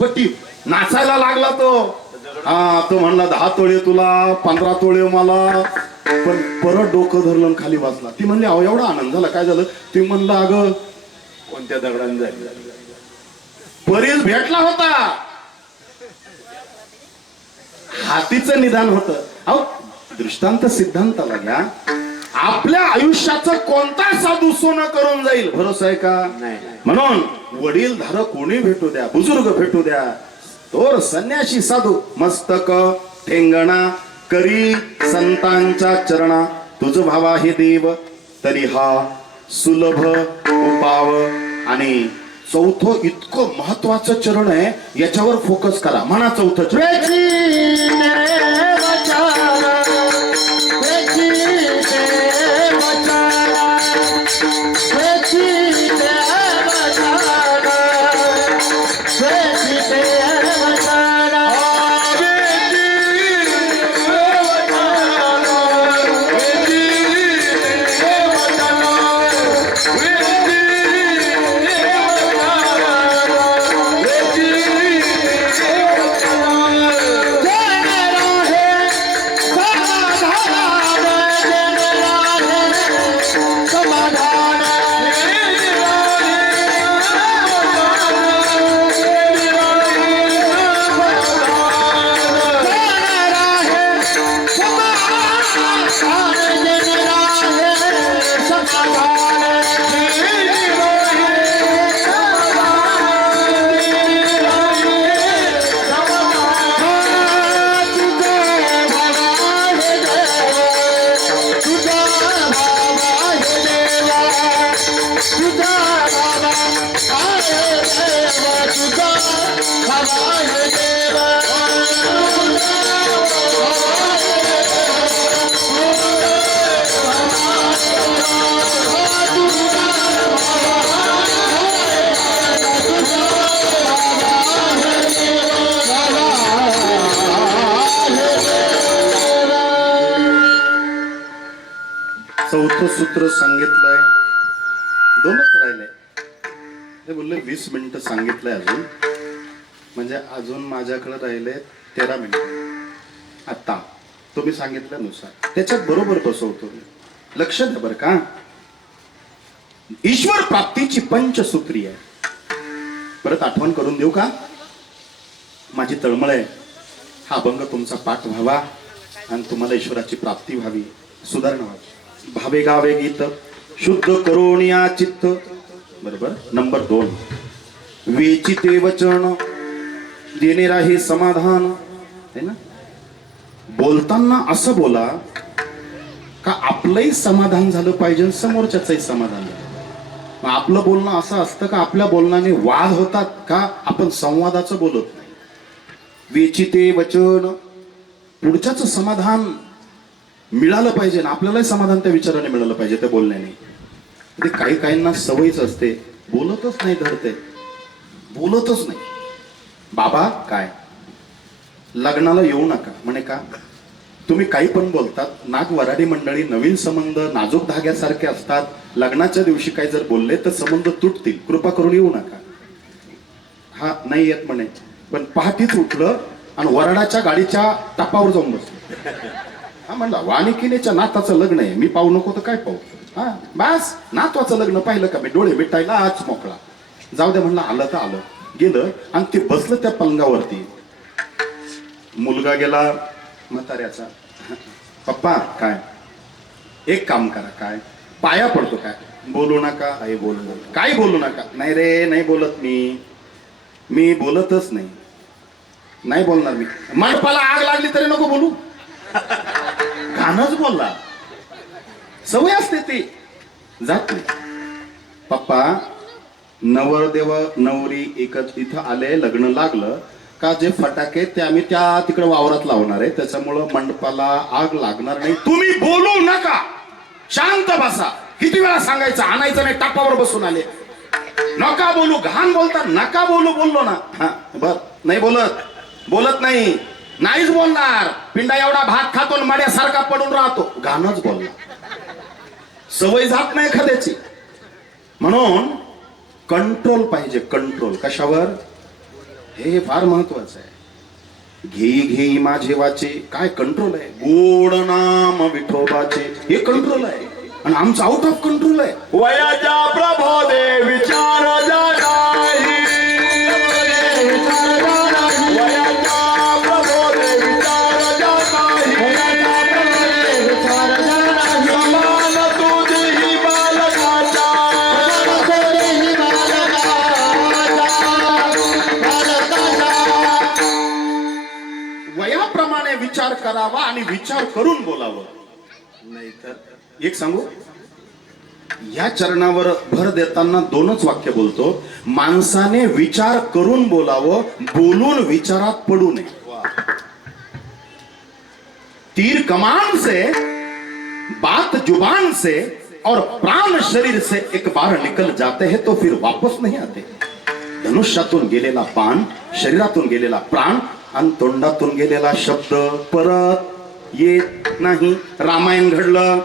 पट्टी नाचायला लागला तो. हा, तो म्हणला 10 तोळे तुला, 15 तोळे मला. पण परत डोकं धरलं खाली वाचला. ती म्हणली, अहो एवढा आनंद झाला, काय झालं? ती म्हणलं, अगं कोणत्या दगडांनी झाली? परीस भेटला होता. हातीचं निदान होतं. अहो दृष्टांत सिद्धांताला घ्या. आपल्या आयुष्याचं कोणता साधू सोनं करून जाईल भरोसा आहे का? नाही. म्हणून वडील धारक कोणी भेटू द्या, बुजुर्ग भेटू द्या, तोर संन्याशी साधू मस्तक ठेंगणा करी संतांच्या चरणा. तुझ भावा हे देव तरी हा सुलभ उपाव. आणि चौथं इतकं महत्वाचं चरण आहे, याच्यावर फोकस करा. म्हणा चौथं चरण. चौथं सूत्र सांगितलंय, 2च राहिले. ते बोलले 20 मिनिटं सांगितलंय अजून, म्हणजे अजून माझ्याकडे राहिले 13 मिनिटं. आता तुम्ही सांगितल्यानुसार त्याच्यात बरोबर बसवतो. लक्ष द्या बरं का. ईश्वर प्राप्तीची पंचसूत्री आहे. परत आठवण करून देऊ का? माझी तळमळ आहे, हा अभंग तुमचा पाठ व्हावा आणि तुम्हाला ईश्वराची प्राप्ती व्हावी, सुधारणा व्हावी. भावे गावे गीत शुद्ध करोनिया चित्त. बरोबर. नंबर 2, वेचिते वचन देणे राही समाधान, है ना? बोलताना असं बोला का आपलंही समाधान झालं पाहिजे आणि समोरच्याचंही समाधान झालं. मग आपलं बोलणं असं असतं का आपल्या बोलण्याने वाद होतात का आपण संवादाचं बोलत नाही. वेचिते वचन, पुढच्याचं समाधान मिळालं पाहिजे ना आपल्यालाही समाधान त्या विचाराने मिळालं पाहिजे त्या बोलण्याने. ते काही काहींना सवयच असते, बोलतच नाही, धरते बोलतच नाही. बाबा काय लग्नाला येऊ नका म्हणे का? तुम्ही काही पण बोलतात. नाग वराडी मंडळी नवीन संबंध नाजूक धाग्यासारखे असतात. लग्नाच्या दिवशी काही जर बोलले तर संबंध तुटतील, कृपा करून येऊ नका. हा नाही येत म्हणे, पण पहाटेच उठलं आणि वराडाच्या गाडीच्या टापावर जाऊन बसलो. हा म्हणला वानिकिनीच्या नाताचं लग्न आहे, मी पाहू नको तर काय पाहू. हा बस नातवाचं लग्न पाहिलं का मी डोळे मिटायला आज मोकळा. जाऊ दे म्हणलं, आलं तर आलं. गेलं आणि ते बसलं त्या पलंगावरती. मुलगा गेला म्हाताऱ्याचा, पप्पा काय एक काम करा, काय पाया पडतो, काय बोलू नका, आई बोलू नका, काही बोलू नका. नाही रे नाही बोलत, मी बोलतच नाही, नाही बोलणार मी. मंडपाला आग लागली तरी नको बोलू. गाणंच बोलला, सवय असते ती, जात नाही. पप्पा नवरदेव नवरी एकच इथं आले, लग्न लागलं का जे फटाके ते आम्ही त्या तिकडे वावरात लावणार आहे, त्याच्यामुळं मंडपाला आग लागणार नाही. तुम्ही बोलू नका, शांत बसा. किती वेळा सांगायचं, आणायचं नाही, टापावर बसून आले. नका बोलू, घाण बोलता, नका बोलू. बोललो ना, हा बर नाही बोलत नाही, नाहीच बोलणार. पिंडा एवढा भात खातो मड्यासारखा पडून राहतो, घाणच बोलला. सवय जात नाही एखाद्याची. म्हणून कंट्रोल पाहिजे, कंट्रोल. कशावर? हे फार महत्वाचं आहे. घेई माझे वाचे, काय कंट्रोल आहे? गोड नाम विठोबाचे, हे कंट्रोल आहे. आणि आमचं आउट ऑफ कंट्रोल आहे. वयाच्या प्रबोधे विचार जाणाही, वयाच्या प्रबोधे विचार जाणाही, समान तुझी बालकाचा, वयाप्रमाणे विचार करावा आणि विचार करून बोलावं. नाही तर एक सांगू, या चरणावर भर देताना दोनच वाक्य बोलतो. माणसाने विचार करून बोलावं, बोलून विचारात पडू नये. तीर कमान से, बात जुबान से और प्राण शरीर से एक बार निकल जाते हैं तो फिर वापस नहीं आते. धनुष्यातून गेलेला बाण, शरीरातून गेलेला प्राण आणि तोंडातून गेलेला शब्द परत येत नाही. रामायण घडलं,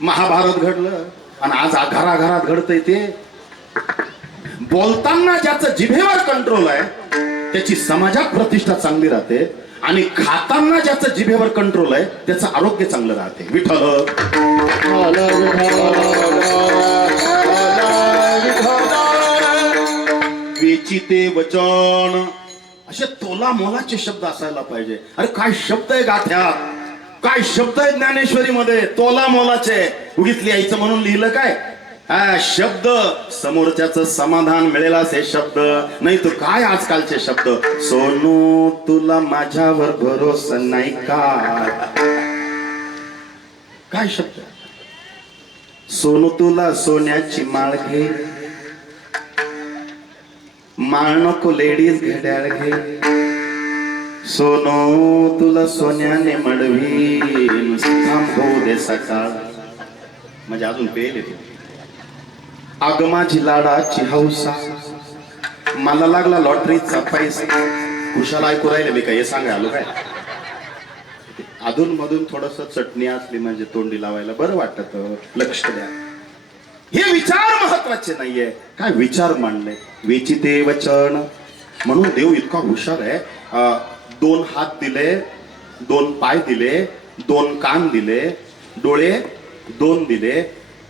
महाभारत घडलं आणि आज घराघरात घडतंय ते. बोलताना ज्याचं जिभेवर कंट्रोल आहे त्याची समाजात प्रतिष्ठा चांगली राहते, आणि खाताना ज्याचं जिभेवर कंट्रोल आहे त्याचं आरोग्य चांगलं राहते. विठ्ठल वेचिते वचन, असे तोला मोलाचे शब्द असायला पाहिजे. अरे काय शब्द आहे गाथ्यात, काय शब्द आहे ज्ञानेश्वरी मध्ये, तोला मोलाचे. उगीच लिहायचं म्हणून लिहिलं काय? हा शब्द समोरच्याचं समाधान मिळेल असे शब्द, नाही तर काय आजकालचे शब्द. सोनू तुला माझ्यावर भरोसा नाही का, काय शब्द. सोनू तुला सोन्याची माळ घे, माळ नको लेडीज घड्याळ घे. सोनो तुला सोन्याने मडवी, थांबवू दे सकाळ. म्हणजे अजून पेल येते. अग माझी लाडाची हौसा, मला लागला लॉटरीचा पैसा. कुशाला ऐकू राहिले मी काय हे सांगा आलो काय. अधून मधून थोडस चटणी असली म्हणजे तोंडी लावायला बरं वाटत. लक्ष द्या, हे विचार महत्वाचे नाहीये, काय विचार मांडले. वेचिते वचन, म्हणून देव इतका हुशार आहे. 2 हात दिले, 2 पाय दिले, 2 कान दिले, डोळे 2 दिले,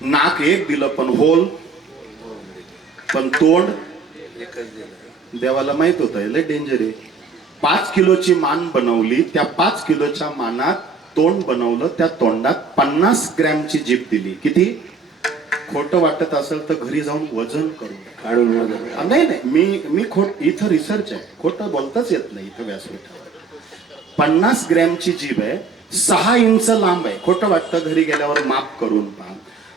नाक 1 दिलं पण होल, पण तोंड देवाला माहित होत लय डेंजर आहे. 5 किलोची मान बनवली, त्या 5 किलोच्या मानात तोंड बनवलं, त्या तोंडात 50 ग्रॅमची जीभ दिली. किती? खोटं वाटत असेल तर घरी जाऊन वजन करून घ्या. काढून वगैरे. नाही नाही मी इथं रिसर्च आहे, खोटं बोलताच येत नाही इथं व्यासपीठावर. 50 ग्रॅमची जीभ आहे, 6 इंच लांब आहे. खोटं वाटतं घरी गेल्यावर माप करून पहा,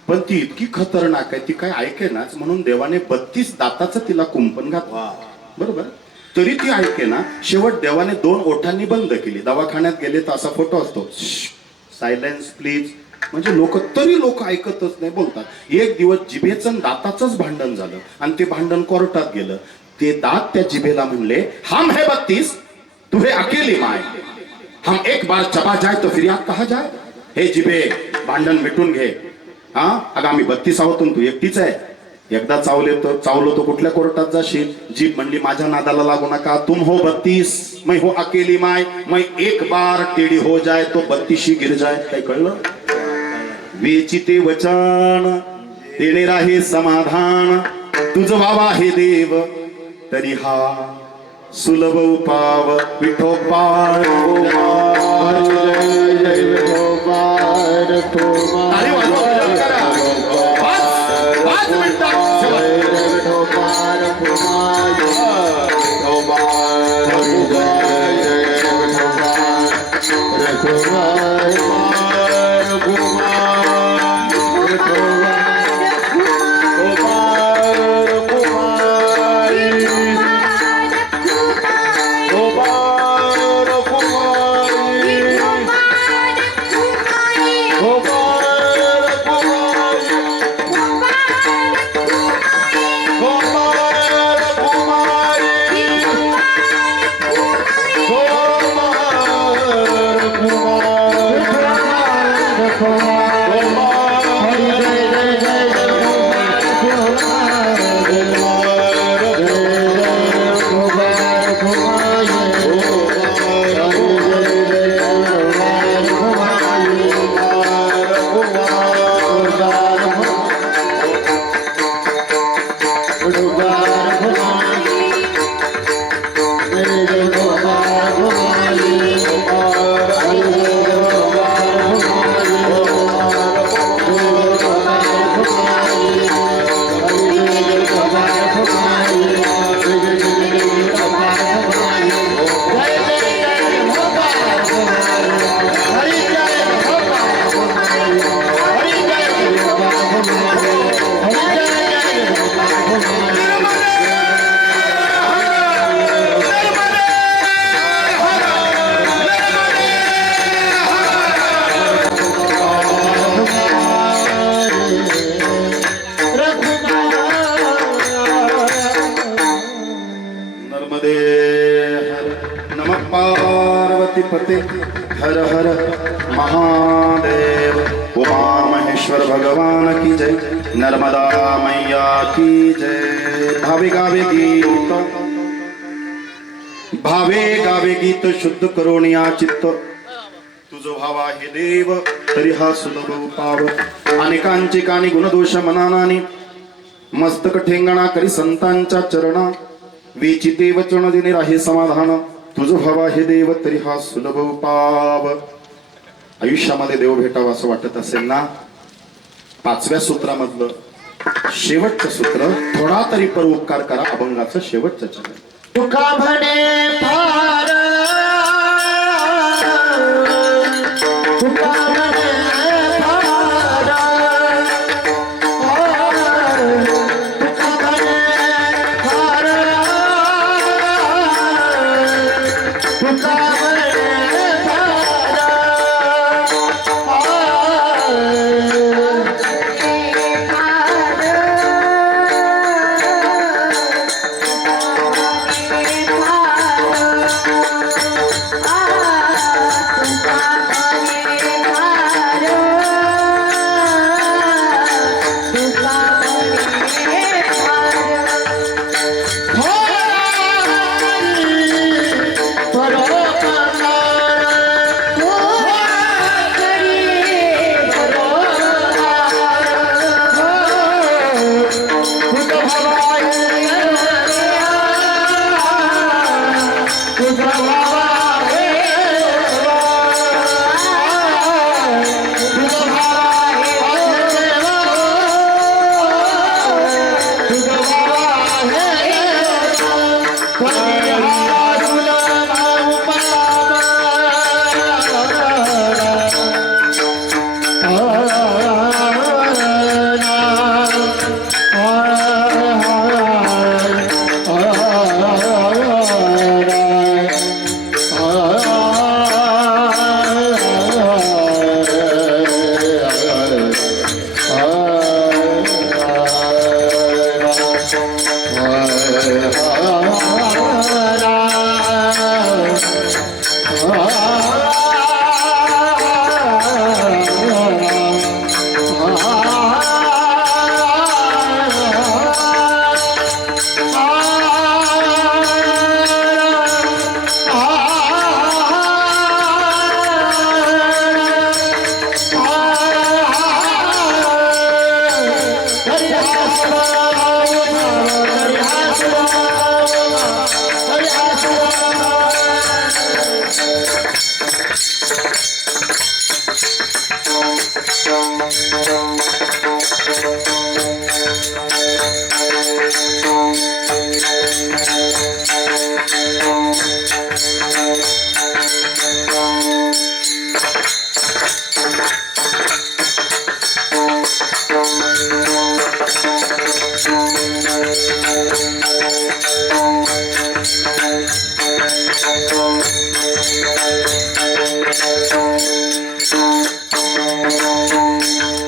पण ती इतकी खतरनाक आहे ती काय ऐकेनाच, म्हणून देवाने 32 दाताचं तिला कुंपण घातलं. बरोबर, तरी ती ऐकेना. शेवट देवाने 2 ओठांनी बंद केली. दवाखान्यात गेले तर असा फोटो असतो, सायलेन्स प्लीज, म्हणजे लोक ऐकतच नाही, बोलतात. एक दिवस जिभेचं आणि दाताचंच भांडण झालं आणि ते भांडण कोर्टात गेलं. ते दात त्या जिभेला म्हणले, हम है 32, तू है अकेली माय, हम एक बार चबा जाए तो फिर याद कहा जाए. हे जिभे, भांडण मिटून घे. हा, अगं आम्ही 32 आहोत तू एकटीच आहे. एकदा चावलो तो कुठल्या कोर्टात जाशील. जीभ म्हणली, माझ्या नादाला लागू नका, तुम हो 32, मैं हो अकेली माय, मैं एक बार टेढ़ी हो जाए तो 32 गिर जाए. काय कळलं? वेचिते वचन तेणे राहे समाधान, तुझ व्हावा हे देव तरी हा सुलभ उपाव. विठोबा ताली वाजवा, गजर करा. 5 मिनिटात पते. हर हर महादेव. उमा महेश्वर भगवान की जय. नर्मदा मैया की जय. भावे गावे गीत शुद्ध करून या चित्त. तुझ भावा हे देव तरी हा सुलभ उपाव. अनेकांचे कानी गुणदोष मनानानी मस्तक ठेंगणा करी संतांच्या चरणा. विचिते वचन दिने राहे समाधान. तुझ भावा हे देव तरी हा सुलभ उपाव. आयुष्यामध्ये देव भेटावं असं वाटत असेल ना, 5व्या सूत्रामधलं शेवटचं सूत्र, थोडा तरी परोपकार करा. अभंगाचं शेवटचं चरण. तुका म्हणे फार, तुका म्हणे फार, तुका म्हणे फार, तुका म्हणे फार.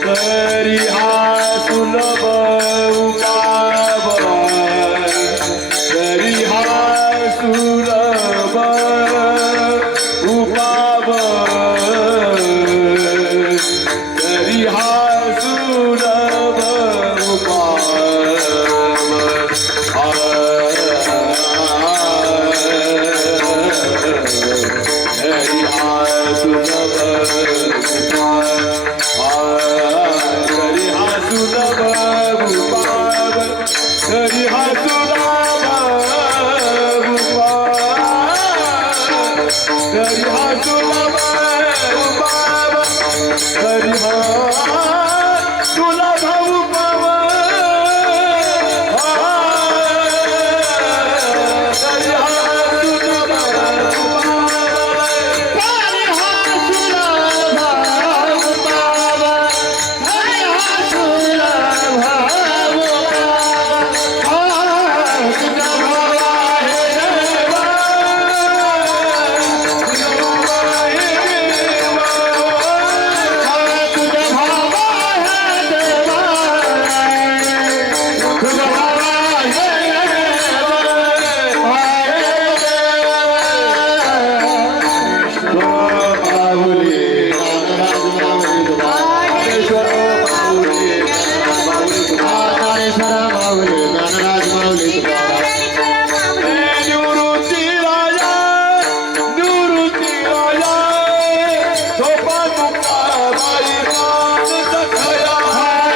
तरी हा सुलभ उपाव तरी हा सुलभ उपाव तरी हा सुलभ उपाव तरी हा सुलभ उपाव हरी हा सुलभ उपाव हरी हा सुलभ उपाव हरी हा सुलभ उपाव हरी हा सुलभ उपाव हरी हा सुलभ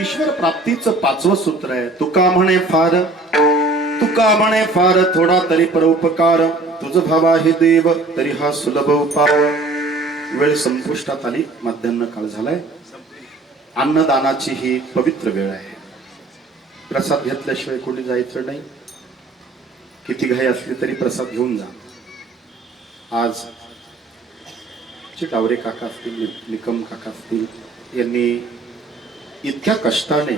ईश्वर प्राप्तीचं 5वं सूत्र आहे. तुका म्हणे फार थोडा तरी परोपकार तुझ भावा हे देव तरी हा सुलभ उपाय. वेळ संपुष्टात आली. मध्यान्ह काळ झालाय. अन्नदानाची ही पवित्र वेळ आहे. प्रसाद घेतल्याशिवाय कोणी जायचं नाही. किती घाई असली तरी प्रसाद घेऊन जा. आज टावरे काका असतील, निकम काका असतील, यांनी इतक्या कष्टाने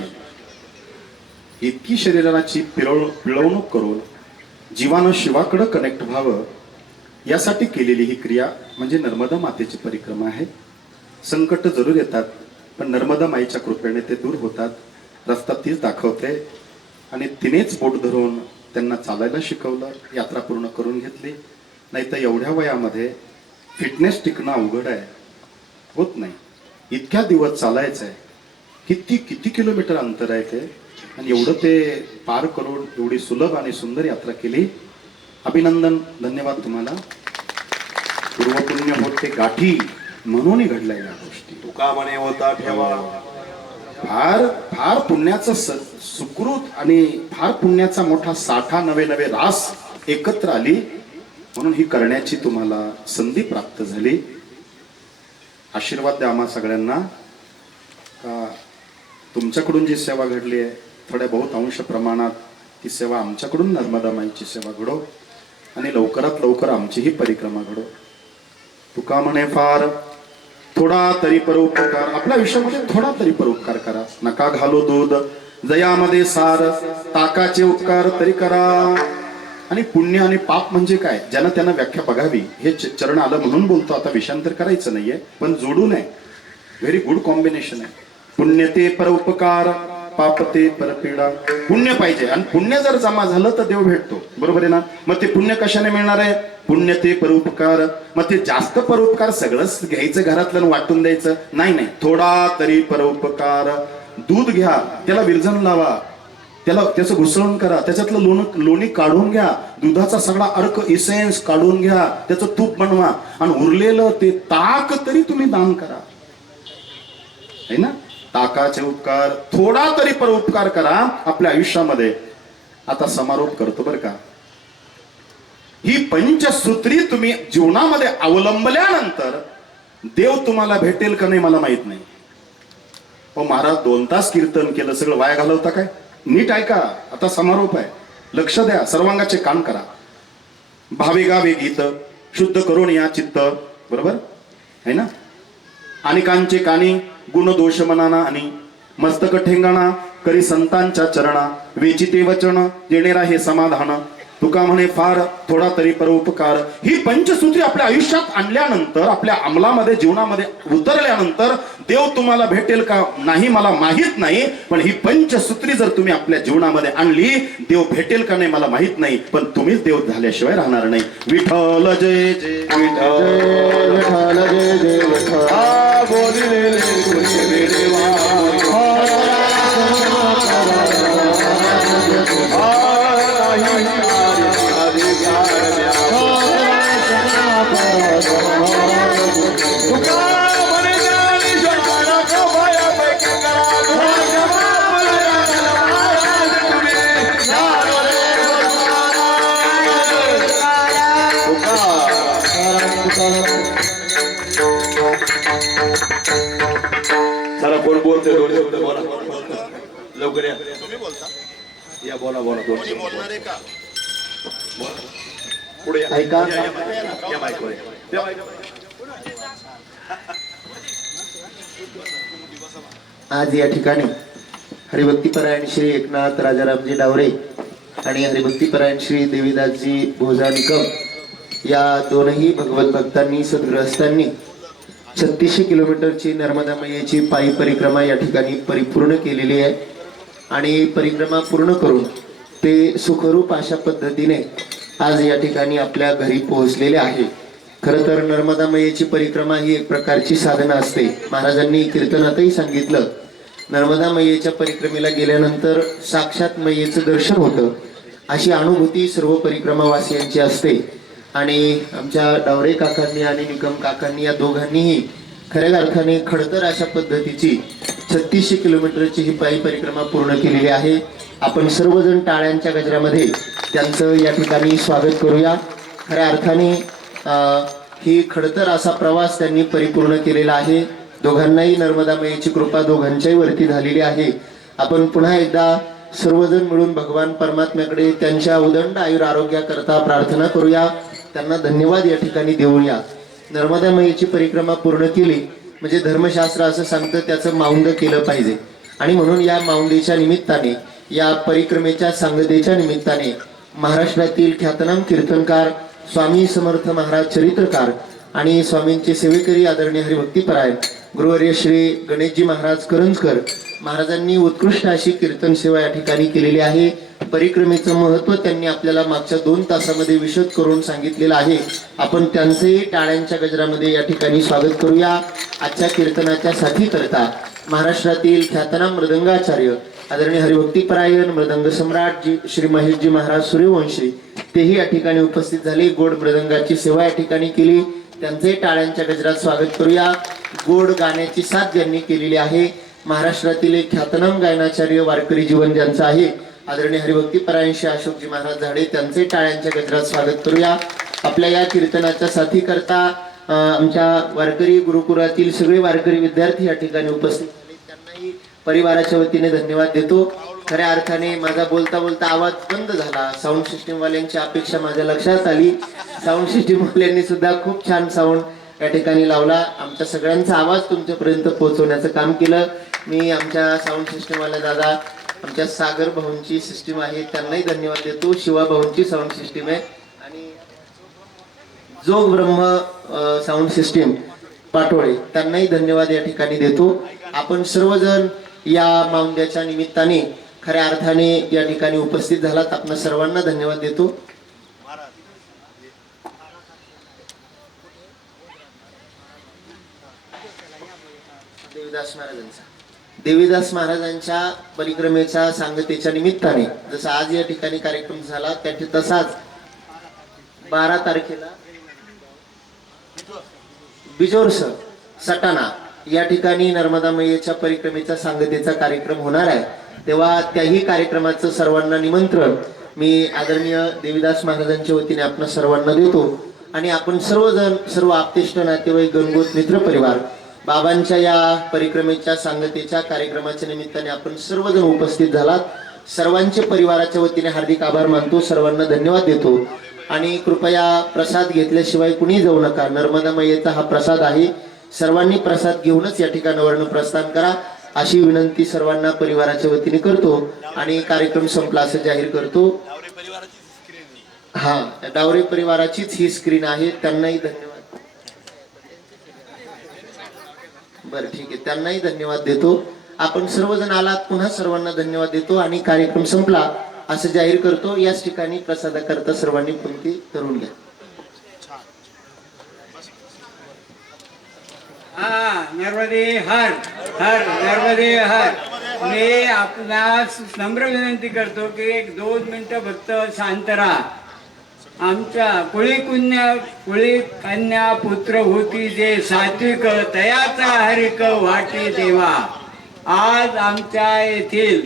इतकी शरीराची पिळवणूक करून जीवानं शिवाकडे कनेक्ट व्हावं यासाठी केलेली ही क्रिया म्हणजे नर्मदा मातेची परिक्रमा आहे. संकट जरूर येतात पण नर्मदा माईच्या कृपेने ते दूर होतात. रस्ता तीच दाखवते आणि तिनेच बोट धरून त्यांना चालायला शिकवलं. यात्रा पूर्ण करून घेतली. नाही तर एवढ्या वयामध्ये फिटनेस टिकणं अवघड आहे. होत नाही. इतक्या दिवस चालायचं आहे. किती किलोमीटर अंतर आहे ते आणि एवढं ते पार करून एवढी सुलभ आणि सुंदर यात्रा केली. अभिनंदन. धन्यवाद तुम्हाला. पूर्वपुण्य होते गाठी म्हणून घडल्या या गोष्टी. तुका म्हणे होता ठेवा. फार फार पुण्याचं सुकृत आणि फार पुण्याचा मोठा साठा नवे रास एकत्र आली म्हणून ही करण्याची तुम्हाला संधी प्राप्त झाली. आशीर्वाद द्या आम्हा सगळ्यांना का तुमच्याकडून जी सेवा घडली आहे थोड्या बहुत अंश प्रमाणात ती सेवा आमच्याकडून नर्मदा माईची सेवा घडो आणि लवकरात लवकर आमची ही परिक्रमा घडो. तुका म्हणे फार थोडा तरी परोपकार. आपल्या आयुष्यामध्ये थोडा तरी परोपकार करा. नका घालो दूध जयामध्ये सार. ताकाचे उपकार तरी करा. आणि पुण्य आणि पाप म्हणजे काय ज्यानं त्यांना व्याख्या बघावी. हे चरण आलं म्हणून बोलतो. आता विषयांतर करायचं नाहीये पण जोडून आहे. व्हेरी गुड कॉम्बिनेशन आहे. पुण्य ते परोपकार पापते परपीडा. पुण्य पाहिजे आणि पुण्य जर जमा झालं तर देव भेटतो, बरोबर आहे ना. मग ते पुण्य कशाने मिळणार आहे? पुण्य ते परोपकार. मग ते जास्त परोपकार सगळंच घ्यायचं घरातलं आणि वाटून द्यायचं नाही, नाही. थोडा तरी परोपकार. दूध घ्या, त्याला विरजण लावा, त्याचं घुसळण करा, त्याच्यातलं लोणी काढून घ्या, दुधाचा सगळा अर्क इसेन्स काढून घ्या, त्याचं तूप बनवा आणि उरलेलं ते ताक तरी तुम्ही दान करा, है ना. ताकाचे उपकार, थोडा तरी परोपकार करा आपल्या आयुष्यामध्ये. आता समारोप करतो बरं का. ही पंचसूत्री तुम्ही जीवनामध्ये अवलंबल्यानंतर देव तुम्हाला भेटेल का नाही मला माहित नाही. महाराज 2 तास कीर्तन केलं, सगळं वाया घालवता काय? नीट ऐका, आता समारोप आहे, लक्ष द्या, सर्वांगाचे कान करा. भावे गावे गीत शुद्ध करून या चित्त, बरोबर है ना. अनेकांचे कानी गुण दोष मनाना आणि मस्तक ठेंगाणा करी संतांच्या चरणा वेचिते वचन येणेरा हे समाधान. तुका म्हणे फार थोडा तरी परोपकार. ही पंचसूत्री आपल्या आयुष्यात आणल्यानंतर, आपल्या अंमलामध्ये जीवनामध्ये उतरल्यानंतर देव तुम्हाला भेटेल का नाही मला माहित नाही, पण ही पंचसूत्री जर तुम्ही आपल्या जीवनामध्ये आणली, देव भेटेल का नाही मला माहित नाही, पण तुम्हीच देव झाल्याशिवाय राहणार नाही. विठ्ठल जय जय विठ्ठल विठ्ठल जय जय विठ्ठल. हा बोलिलेले गुरुदेव देवा. चला कोण बोलते? दोन शब्द बोला लवकर या. तुम्ही बोलता, या बोला बोला दोन कोणी बोलणार आहे का? पुढे या. ऐका. या माईकवर या. या माईकवर. आज या ठिकाणी हरिभक्तीपरायण श्री एकनाथ राजारामजी डावरे आणि हरिभक्तीपरायण श्री देवीदासजी भोजा निकम या दोनही भगवत भक्तांनी सद्गृहस्थांनी 3600 किलोमीटरची नर्मदा मैयेची पायी परिक्रमा या ठिकाणी परिपूर्ण केलेली आहे. आणि परिक्रमा पूर्ण करून ते सुखरूप अशा पद्धतीने आज या ठिकाणी आपल्या घरी पोहोचलेले आहे. खरं तर नर्मदा मैयेची परिक्रमा ही एक प्रकारची साधना असते. महाराजांनी कीर्तनातही सांगितलं, नर्मदा मैयेच्या परिक्रमेला गेल्यानंतर साक्षात मैयेचं दर्शन होतं, अशी अनुभूती सर्व परिक्रमावासियांची असते. आणि आमच्या डावरे काकांनी आणि निकम काकांनी या दोघांनीही खऱ्या अर्थाने खडतर अशा पद्धतीची 3600 किलोमीटरची ही पायी परिक्रमा पूर्ण केलेली आहे. आपण सर्वजण टाळ्यांच्या गजरामध्ये त्यांचं या ठिकाणी स्वागत करूया. खऱ्या अर्थाने ही खडतर असा प्रवास त्यांनी परिपूर्ण केलेला आहे. दोघांनाही नर्मदा मैयेची कृपा दोघांच्याही वरती झालेली आहे. आपण पुन्हा एकदा सर्वजण मिळून भगवान परमात्म्याकडे त्यांच्या उदंड आयुर आरोग्याकरता प्रार्थना करूया, त्यांना धन्यवाद या ठिकाणी देऊया. नर्मदा मैयेची परिक्रमा पूर्ण केली म्हणजे धर्मशास्त्र असं सांगतं त्याचं माऊंद केलं पाहिजे. आणि म्हणून या माऊंदेच्या निमित्ताने, या परिक्रमेच्या सांगतेच्या निमित्ताने महाराष्ट्रातील ख्यातनाम कीर्तनकार स्वामी समर्थ महाराज चरित्रकार आणि स्वामींचे सेवेकरी आदरणीय हरिभक्तीपरायण गुरुवर्य श्री गणेशजी महाराज करंजकर महाराजांनी उत्कृष्ट अशी कीर्तन सेवा या ठिकाणी केलेली आहे. परिक्रमेचं महत्व त्यांनी आपल्याला मागच्या 2 तासामध्ये विशद करून सांगितलेलं आहे. आपण त्यांचेही टाळ्यांच्या गजरामध्ये या ठिकाणी स्वागत करूया. आजच्या कीर्तनाच्या साथीकरता महाराष्ट्रातील ख्यातनाम मृदंगाचार्य आदरणीय हरिभक्तीपरायण मृदंग सम्राट जी श्री महेशजी महाराज सूर्यवंशी तेही या ठिकाणी उपस्थित झाले. गोड मृदंगाची सेवा या ठिकाणी केली, त्यांचे टाळ्यांच्या गजरात स्वागत करूया. गोड गाण्याची साथ ज्यांनी केलेली आहे महाराष्ट्रातील एक ख्यातनाम गायनाचार्य वारकरी जीवन ज्यांचं आहे आदरणीय हरिभक्तीपरायण श्री अशोकजी महाराज झाडे, त्यांचे टाळ्यांच्या गजरात स्वागत करूया. आपल्या या कीर्तनाच्या साथीकरता आमच्या वारकरी गुरुकुलातील सगळे वारकरी विद्यार्थी या ठिकाणी उपस्थित झाले, त्यांनाही परिवाराच्या वतीने धन्यवाद देतो. खऱ्या अर्थाने माझा बोलता बोलता आवाज बंद झाला. साऊंड सिस्टीम वाल्यांची अपेक्षा माझ्या लक्षात आली. साऊंड सिस्टीम वाल्यांनी सुद्धा खूप छान साऊंड या ठिकाणी लावला. आमच्या सगळ्यांचा आवाज तुमच्यापर्यंत पोहोचवण्याचं काम केलं. मी आमच्या साऊंड सिस्टीम वाल्या दादा, आमच्या सागर भाऊंची सिस्टीम आहे त्यांनाही धन्यवाद देतो. शिवा भाऊंची साऊंड सिस्टीम आहे आणि जोग ब्रह्म साऊंड सिस्टीम पाटोळे त्यांनाही धन्यवाद या ठिकाणी देतो. आपण सर्वजण या मावंद्याच्या निमित्ताने खऱ्या अर्थाने या ठिकाणी उपस्थित झालात. आपण सर्वांना धन्यवाद देतो. देवीदास महाराजांच्या परिक्रमेच्या सांगतेच्या निमित्ताने जसं आज या ठिकाणी कार्यक्रम झाला त्याची तसाच 12 तारखेला बिजोरस सटाणा या ठिकाणी नर्मदा मैयेच्या परिक्रमेचा सांगतेचा कार्यक्रम होणार आहे. तेव्हा त्याही कार्यक्रमाचं सर्वांना निमंत्रण मी आदरणीय देवीदास महाराजांच्या वतीने आपण सर्वांना देतो. आणि आपण सर्वजण सर्व आप्तेष्ट नातेवाईक गणगोत मित्र परिवार बाबांच्या या परिक्रमेच्या सांगतेच्या कार्यक्रमाच्या निमित्ताने आपण सर्वजण उपस्थित झालात. सर्वांचे परिवाराच्या वतीने हार्दिक आभार मानतो. सर्वांना धन्यवाद देतो. आणि कृपया प्रसाद घेतल्याशिवाय कुणी जाऊ नका. नर्मदा मैयेचा हा प्रसाद आहे. सर्वांनी प्रसाद घेऊनच या ठिकाणावरून प्रस्थान करा अशी विनंती सर्वांना परिवाराच्या वतीने करतो. आणि कार्यक्रम संपला असं जाहीर करतो. हा, डावरे परिवाराचीच ही स्क्रीन आहे. त्यांनाही धन्यवाद. बरं, ठीक आहे. त्यांनाही धन्यवाद देतो. आपण सर्वजण आलात, पुन्हा सर्वांना धन्यवाद देतो. आणि कार्यक्रम संपला असं जाहीर करतो. याच ठिकाणी प्रसादाकरता सर्वांनी पंक्ती करून घ्या. नर्मदे हर हर नर्मदे हर. मी आपणास नम्र विनंती करतो की 1-2 मिनिटं फक्त शांत राहा. आमच्या कुळी कन्या पुत्र होती जे सात्विक तयाचा हरिक वाटे देवा. आज आमच्या येथील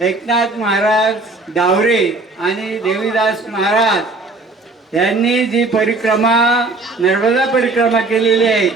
एकनाथ महाराज डावरे आणि देवीदास महाराज यांनी जी परिक्रमा नर्मदा परिक्रमा केलेली आहे